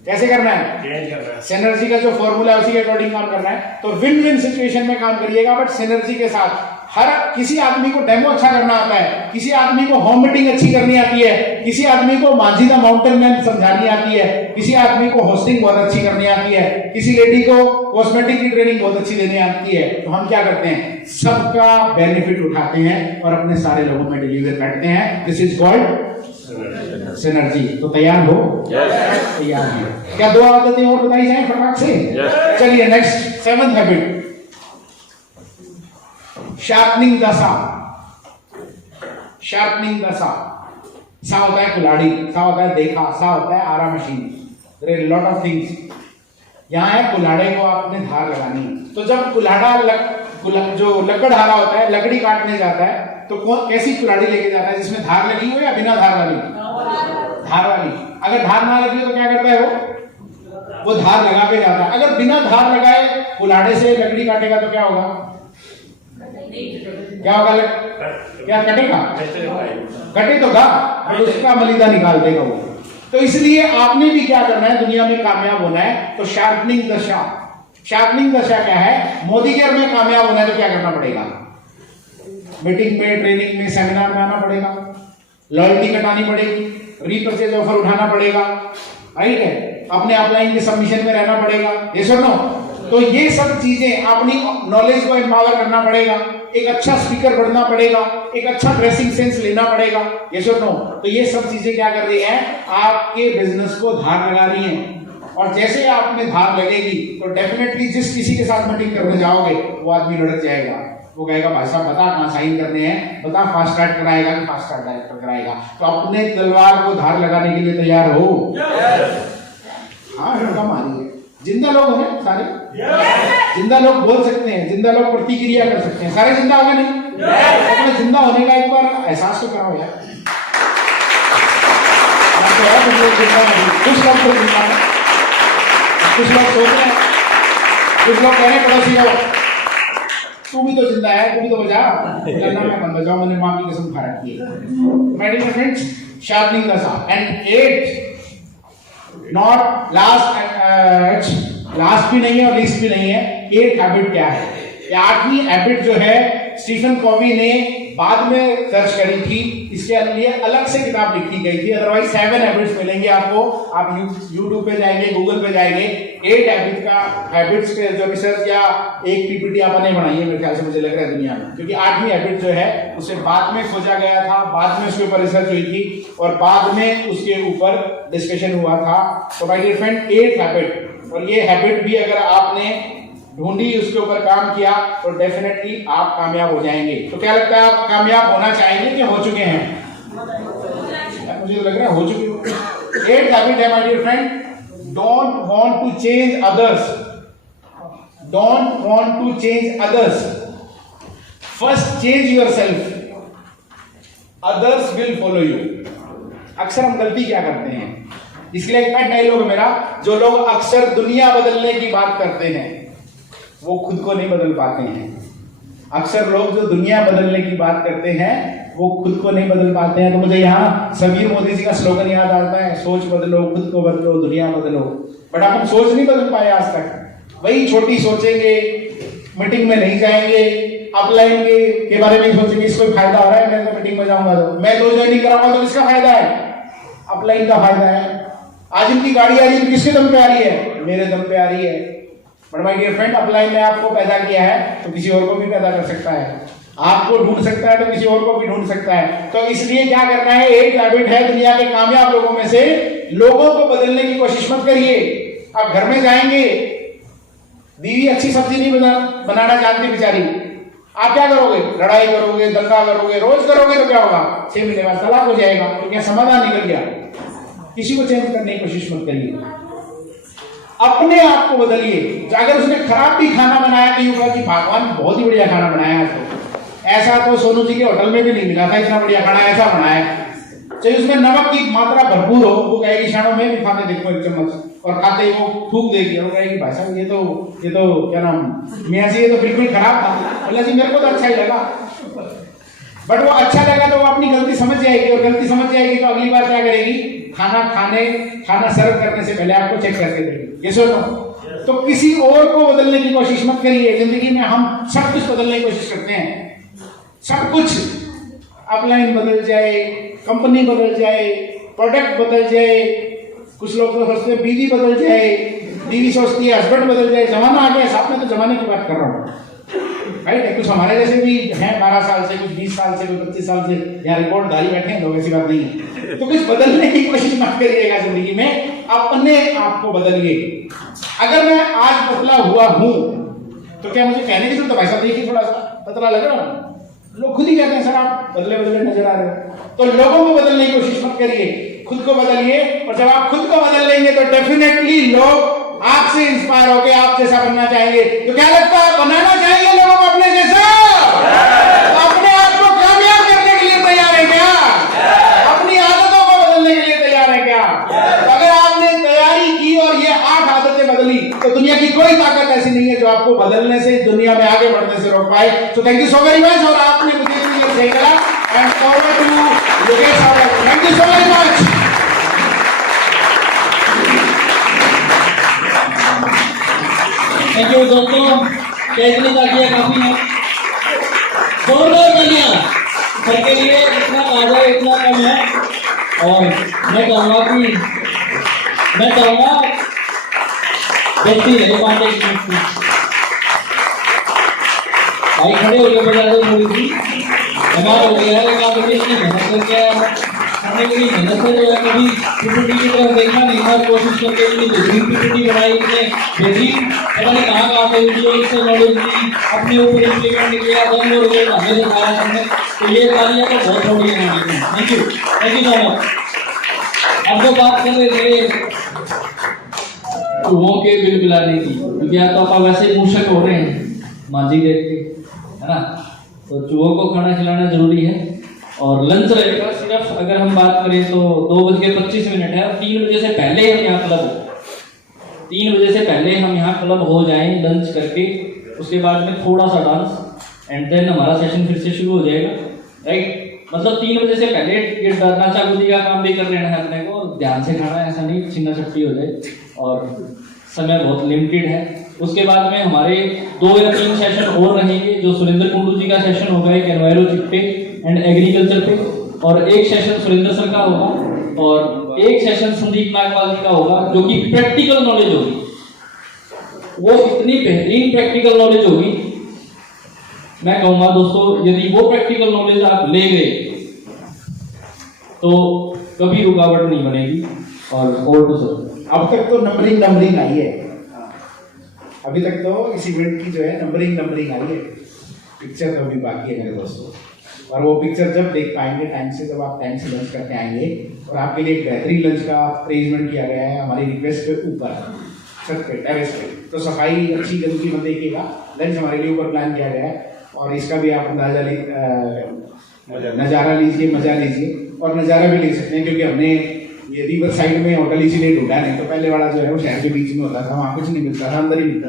कैसे करना है? सिनर्जी का जो फॉर्मूला है उसी के अकॉर्डिंग काम करना है। तो विन विन सिचुएशन में काम करिएगा, बट सिनर्जी के साथ। हर किसी आदमी को डेमो अच्छा करना आता है, किसी आदमी को होम मीटिंग अच्छी करनी आती है, किसी आदमी को मांझी द माउंटेन मैन समझानी आती है, किसी आदमी को होस्टिंग बहुत अच्छी करनी आती है, किसी लेडी को कॉस्मेटिक की ट्रेनिंग बहुत अच्छी देनी आती है। तो हम क्या करते हैं, सबका बेनिफिट उठाते हैं और अपने सारे लोगों में डिलीवर करते हैं। This is called synergy. तो तैयार हो? तैयार है। क्या 2 आदतें और बताई जाए फटाक से? चलिए next 7th habit, sharpening the सा। शार्पनिंग द सा। सा होता है कुल्हाड़ी, सा होता है देखा, सा होता है आरा machine. There are lot of things. यहां है कुल्हाड़े को आपने धार लगानी है। तो जब कुल्हाड़ा जो लकड़हारा होता है, लकड़ी काटने जाता है, तो कैसी कुल्हाड़ी लेके जाता है, जिसमें धार लगी हो या बिना धार वाली? धार वाली। अगर धार ना लगी हो तो क्या करता है वो धार लगा के जाता है। अगर बिना धार लगाए कुल्हाड़े से लकड़ी काटेगा तो क्या होगा? क्या होगा? क्या कटेगा? कटे तो गा, और उसका मलिदा निकाल देगा वो। तो इसलिए आपने भी क्या करना है, दुनिया में कामयाब होना है तो शार्पनिंग द शा। शार्पनिंग द शा क्या है? मोदी केयर में कामयाब होना है तो क्या करना पड़ेगा? मीटिंग में, ट्रेनिंग में, सेमिनार में आना पड़ेगा, लॉयल्टी कटानी पड़ेगी, रीपर्चेज ऑफर उठाना पड़ेगा, राइट है। अपने अपलाइन के सबमिशन में रहना पड़ेगा, ये सुनो। तो ये सब चीजें अपनी नॉलेज को एम्पावर करना पड़ेगा, एक अच्छा स्पीकर बनना पड़ेगा, एक अच्छा ड्रेसिंग सेंस लेना पड़ेगा, ये सुनो। तो ये सब चीजें क्या कर रही हैं, आपके बिजनेस को धार लगा रही हैं। और जैसे आप में धार लगेगी तो डेफिनेटली जिस किसी के साथ मीटिंग करने जाओगे वो आदमी लड़क जाएगा, वो कहेगा भाई साहब बता कहाँ साइन करने हैं, बता फास्ट ट्रैक कराएगा कि फास्ट ट्रैक डायरेक्टर कराएगा। तो अपने तलवार को धार लगाने के लिए तैयार हो? हाँ लड़का मारिए। जिंदा लोग हैं सारे, जिंदा लोग बोल सकते हैं, जिंदा लोग प्रतिक्रिया कर सकते हैं, सारे जिंदा होगा नहीं? तो जिंदा होने का एक बार एहसास तो कराओ यार। कुछ लोग तो जिंदा है, कुछ लोग सोच रहे हैं, कुछ लोग कह रहे हैं पड़ोसी लोग तू भी तो जिंदा है, तू भी तो बजा। कहना मैं बंद बजाऊं, मैंने मां की कसम खा रखी है। My dear friends, sharpening the saw and 8 not last भी नहीं है और लीस्ट भी नहीं है। 8 हैबिट क्या है? 8वीं हैबिट जो है स्टीफन कॉवी ने बाद में सर्च करी थी, इसके लिए अलग से किताब लिखी गई थी। अदरवाइज 7 हैबिट्स मिलेंगे आपको, आप यूट्यूब पे जाएंगे, गूगल पे जाएंगे, 8 हैबिट्स के जो रिसर्च या एक पीपीटी आपने बनाई है मेरे ख्याल से, मुझे लग रहा है दुनिया में, क्योंकि 8वीं हैबिट जो है उसे बाद में खोजा गया था, बाद में उसके ऊपर रिसर्च हुई थी और बाद में उसके ऊपर डिस्कशन हुआ था। तो माय डियर फ्रेंड 8 हैबिट, और ये हैबिट भी अगर आपने ढूंढी, उसके ऊपर काम किया तो डेफिनेटली आप कामयाब हो जाएंगे। तो क्या लगता है, आप कामयाब होना चाहेंगे कि हो चुके हैं? मुझे तो लग रहा है हो चुके हो। 8 हैबिट है my dear friend, don't want to change others, don't want to change others, first change yourself, others will follow you. अक्सर हम गलती क्या करते हैं, इसलिए एक पेट डायलॉग है मेरा, जो लोग अक्सर दुनिया बदलने की बात करते हैं वो खुद को नहीं बदल पाते हैं। अक्सर लोग जो दुनिया बदलने की बात करते हैं वो खुद को नहीं बदल पाते हैं। तो मुझे यहाँ समीर मोदी जी का स्लोगन याद आता है, सोच बदलो, खुद को बदलो, दुनिया बदलो। बट हम सोच नहीं बदल पाए आज तक, वही छोटी सोचेंगे, मीटिंग में नहीं जाएंगे, अपलाइन के बारे में सोचेंगे, इसको फायदा हो रहा है, मैं तो मीटिंग में जाऊंगा, तो मैं तो ज्वाइन नहीं कराऊंगा तो इसका फायदा है, अपलाइन का फायदा है। आज इनकी गाड़ी आ रही है तो किसके दम पे आ रही है? मेरे दम पे आ रही है। But my dear friend, upline ने आपको पैदा किया है तो किसी और को भी पैदा कर सकता है, आपको ढूंढ सकता है तो किसी और को भी ढूंढ सकता है। तो इसलिए क्या करना है, एक हैबिट है दुनिया के कामयाब लोगों में से, लोगों को बदलने की कोशिश मत करिए। आप घर में जाएंगे, बीवी अच्छी सब्जी नहीं बनाना जानती बेचारी, आप क्या करोगे? लड़ाई करोगे, दंगा करोगे, रोज करोगे तो क्या होगा? 6 महीने बाद तलाक हो जाएगा। तो क्या समाधान निकल गया? किसी को चेंज करने की कोशिश मत करिए, अपने आप को बदलिए। अगर उसने खराब भी खाना बनाया तो यूं कहा कि भगवान बहुत ही बढ़िया खाना बनाया है, तो ऐसा तो सोनू जी के होटल में भी नहीं मिला था, इतना बढ़िया खाना ऐसा बनाया है। चाहे उसमें नमक की मात्रा भरपूर हो, वो कहेगी शानो में भी खाने देखो 1 चम्मच, और खाते ही वो थूक देगी और कहेगी भाई साहब ये तो क्या नाम मियाँ जी, ये तो बिल्कुल खराब था। बोला जी मेरे को तो अच्छा ही लगा। बट वो अच्छा लगा तो वो अपनी गलती समझ जाएगी, और गलती समझ जाएगी तो अगली बार क्या करेगी? खाना सर्व करने से पहले आपको चेक करके देगी। ये सुनो, तो किसी और को बदलने की कोशिश मत करिए। जिंदगी में हम सब कुछ बदलने की कोशिश करते हैं, सब कुछ, अपलाइन बदल जाए, कंपनी बदल जाए, प्रोडक्ट बदल जाए, कुछ लोग तो सोचते हैं बीवी बदल जाए, बीवी सोचती है हस्बैंड बदल जाए। जमाना आ गया, साथ में तो जमाने की बात कर रहा हूँ, राइट? कुछ हमारे जैसे भी हैं 12 साल से, कुछ 20 साल से, कुछ 25 साल से यहाँ रिकॉर्ड धारी बैठे हैं लोग, ऐसी बात नहीं है। तो कुछ बदलने की कोशिश मत करिएगा जिंदगी में, अपने आप को बदलिए। अगर मैं आज पतला हुआ हूं तो क्या मुझे कहने की जरूरत है भाई साहब देखिए थोड़ा सा पतला लग रहा हूं? लोग खुद ही कहते हैं सर आप बदले नजर आ रहे हो। तो लोगों को बदलने की कोशिश मत करिए, खुद को बदलिए। और जब आप खुद को बदल लेंगे तो डेफिनेटली लोग आपसे इंस्पायर होकर आप जैसा बनना चाहेंगे। तो क्या लगता है, बनाना चाहेंगे लोगों को अपने जैसा? अपने आप को कामयाब करने के लिए तैयार है क्या? अपनी आदतों को बदलने के लिए तैयार है क्या? तो अगर आपने तैयारी की और ये 8 आदतें बदली तो दुनिया की कोई ताकत ऐसी नहीं है जो आपको बदलने से, दुनिया में आगे बढ़ने से रोक पाए। तो thank you so very much. और आपने मुझे सही करा एंड फॉरवर्ड टू योगेश साहब। Thank you so very much. Thank you दोस्तों, कैसे का किया काफी है, जोरदार तालियां सर के लिए। इतना आधा इतना कम है। और मैं चाहूंगा देखते रहे 5-1 मिनट में। भाई खड़े होकर बजा दो थोड़ी सी, बीमार हो गया है, क्या कभी इसने मेहनत करके आया है, हमने कभी मेहनत से जो है कभी पीपीटी की तरफ देखा नहीं था, कोशिश करके इतनी बेहतरीन पीपीटी बनाई, इतने बेहतरीन पता नहीं कहाँ से वीडियो इससे नॉलेज ली, अपने ऊपर इम्प्लीमेंट किया, दम और हमें सिखाया हमने, तो ये तालियां तो बहुत थोड़ी है। Thank you so much. अब जो बात कर रहे थे चूहों के बिलबिलाने की, क्योंकि आज तो आप वैसे ही मूषक हो रहे हैं मांझी देख के, है ना, तो चूहों को खाना खिलाना जरूरी है। और लंच रहेगा सिर्फ, अगर हम बात करें तो 2:25 है, और 3 बजे से पहले हम यहाँ क्लब 3 बजे से पहले हम यहाँ क्लब हो जाएं लंच करके, उसके बाद में थोड़ा सा डांस एंड देन हमारा सेशन फिर से शुरू हो जाएगा, राइट। मतलब 3 बजे से पहले ये नाचा कूदी का काम भी कर लेना है अपने को, ध्यान से खाना है, ऐसा नहीं छिन्ना छपटी हो जाए, और समय बहुत लिमिटेड है। उसके बाद में हमारे 2 या 3 सेशन और रहेंगे, जो सुरेंद्र कुंडू जी का सेशन होगा एक एनवायरनमेंट पे एंड एग्रीकल्चर पे, और एक सेशन सुरेंद्र सर का होगा, और एक सेशन संदीप नागपाल जी का होगा, जो कि प्रैक्टिकल नॉलेज होगी। वो इतनी बेहतरीन प्रैक्टिकल नॉलेज होगी, मैं कहूँगा दोस्तों, यदि वो प्रैक्टिकल नॉलेज आप ले गए तो कभी रुकावट नहीं बनेगी। और तो सर अब तक तो नंबरिंग आई है, अभी तक तो इस इवेंट की जो है नंबरिंग आई है, पिक्चर तो अभी बाकी है मेरे दोस्तों, और वो पिक्चर जब देख पाएंगे टाइम से, जब आप टाइम से लंच करके आएंगे, और आपके लिए एक बेहतरीन लंच का अरेंजमेंट किया गया है हमारी रिक्वेस्ट के ऊपर छत पे टेरेस पे, तो सफाई अच्छी गंदगी मत देखिएगा, लंच हमारे लिए ऊपर प्लान किया गया है, और इसका भी आप नज़ारा लीजिए, मजा लीजिए, और नज़ारा भी ले सकते हैं, क्योंकि हमने ये रिवर साइड में होटल इसीलिए ढूंढा, नहीं तो पहले वाला जो है वो शहर के बीच में होता था, वहाँ कुछ नहीं मिलता था, अंदर ही मिलता था।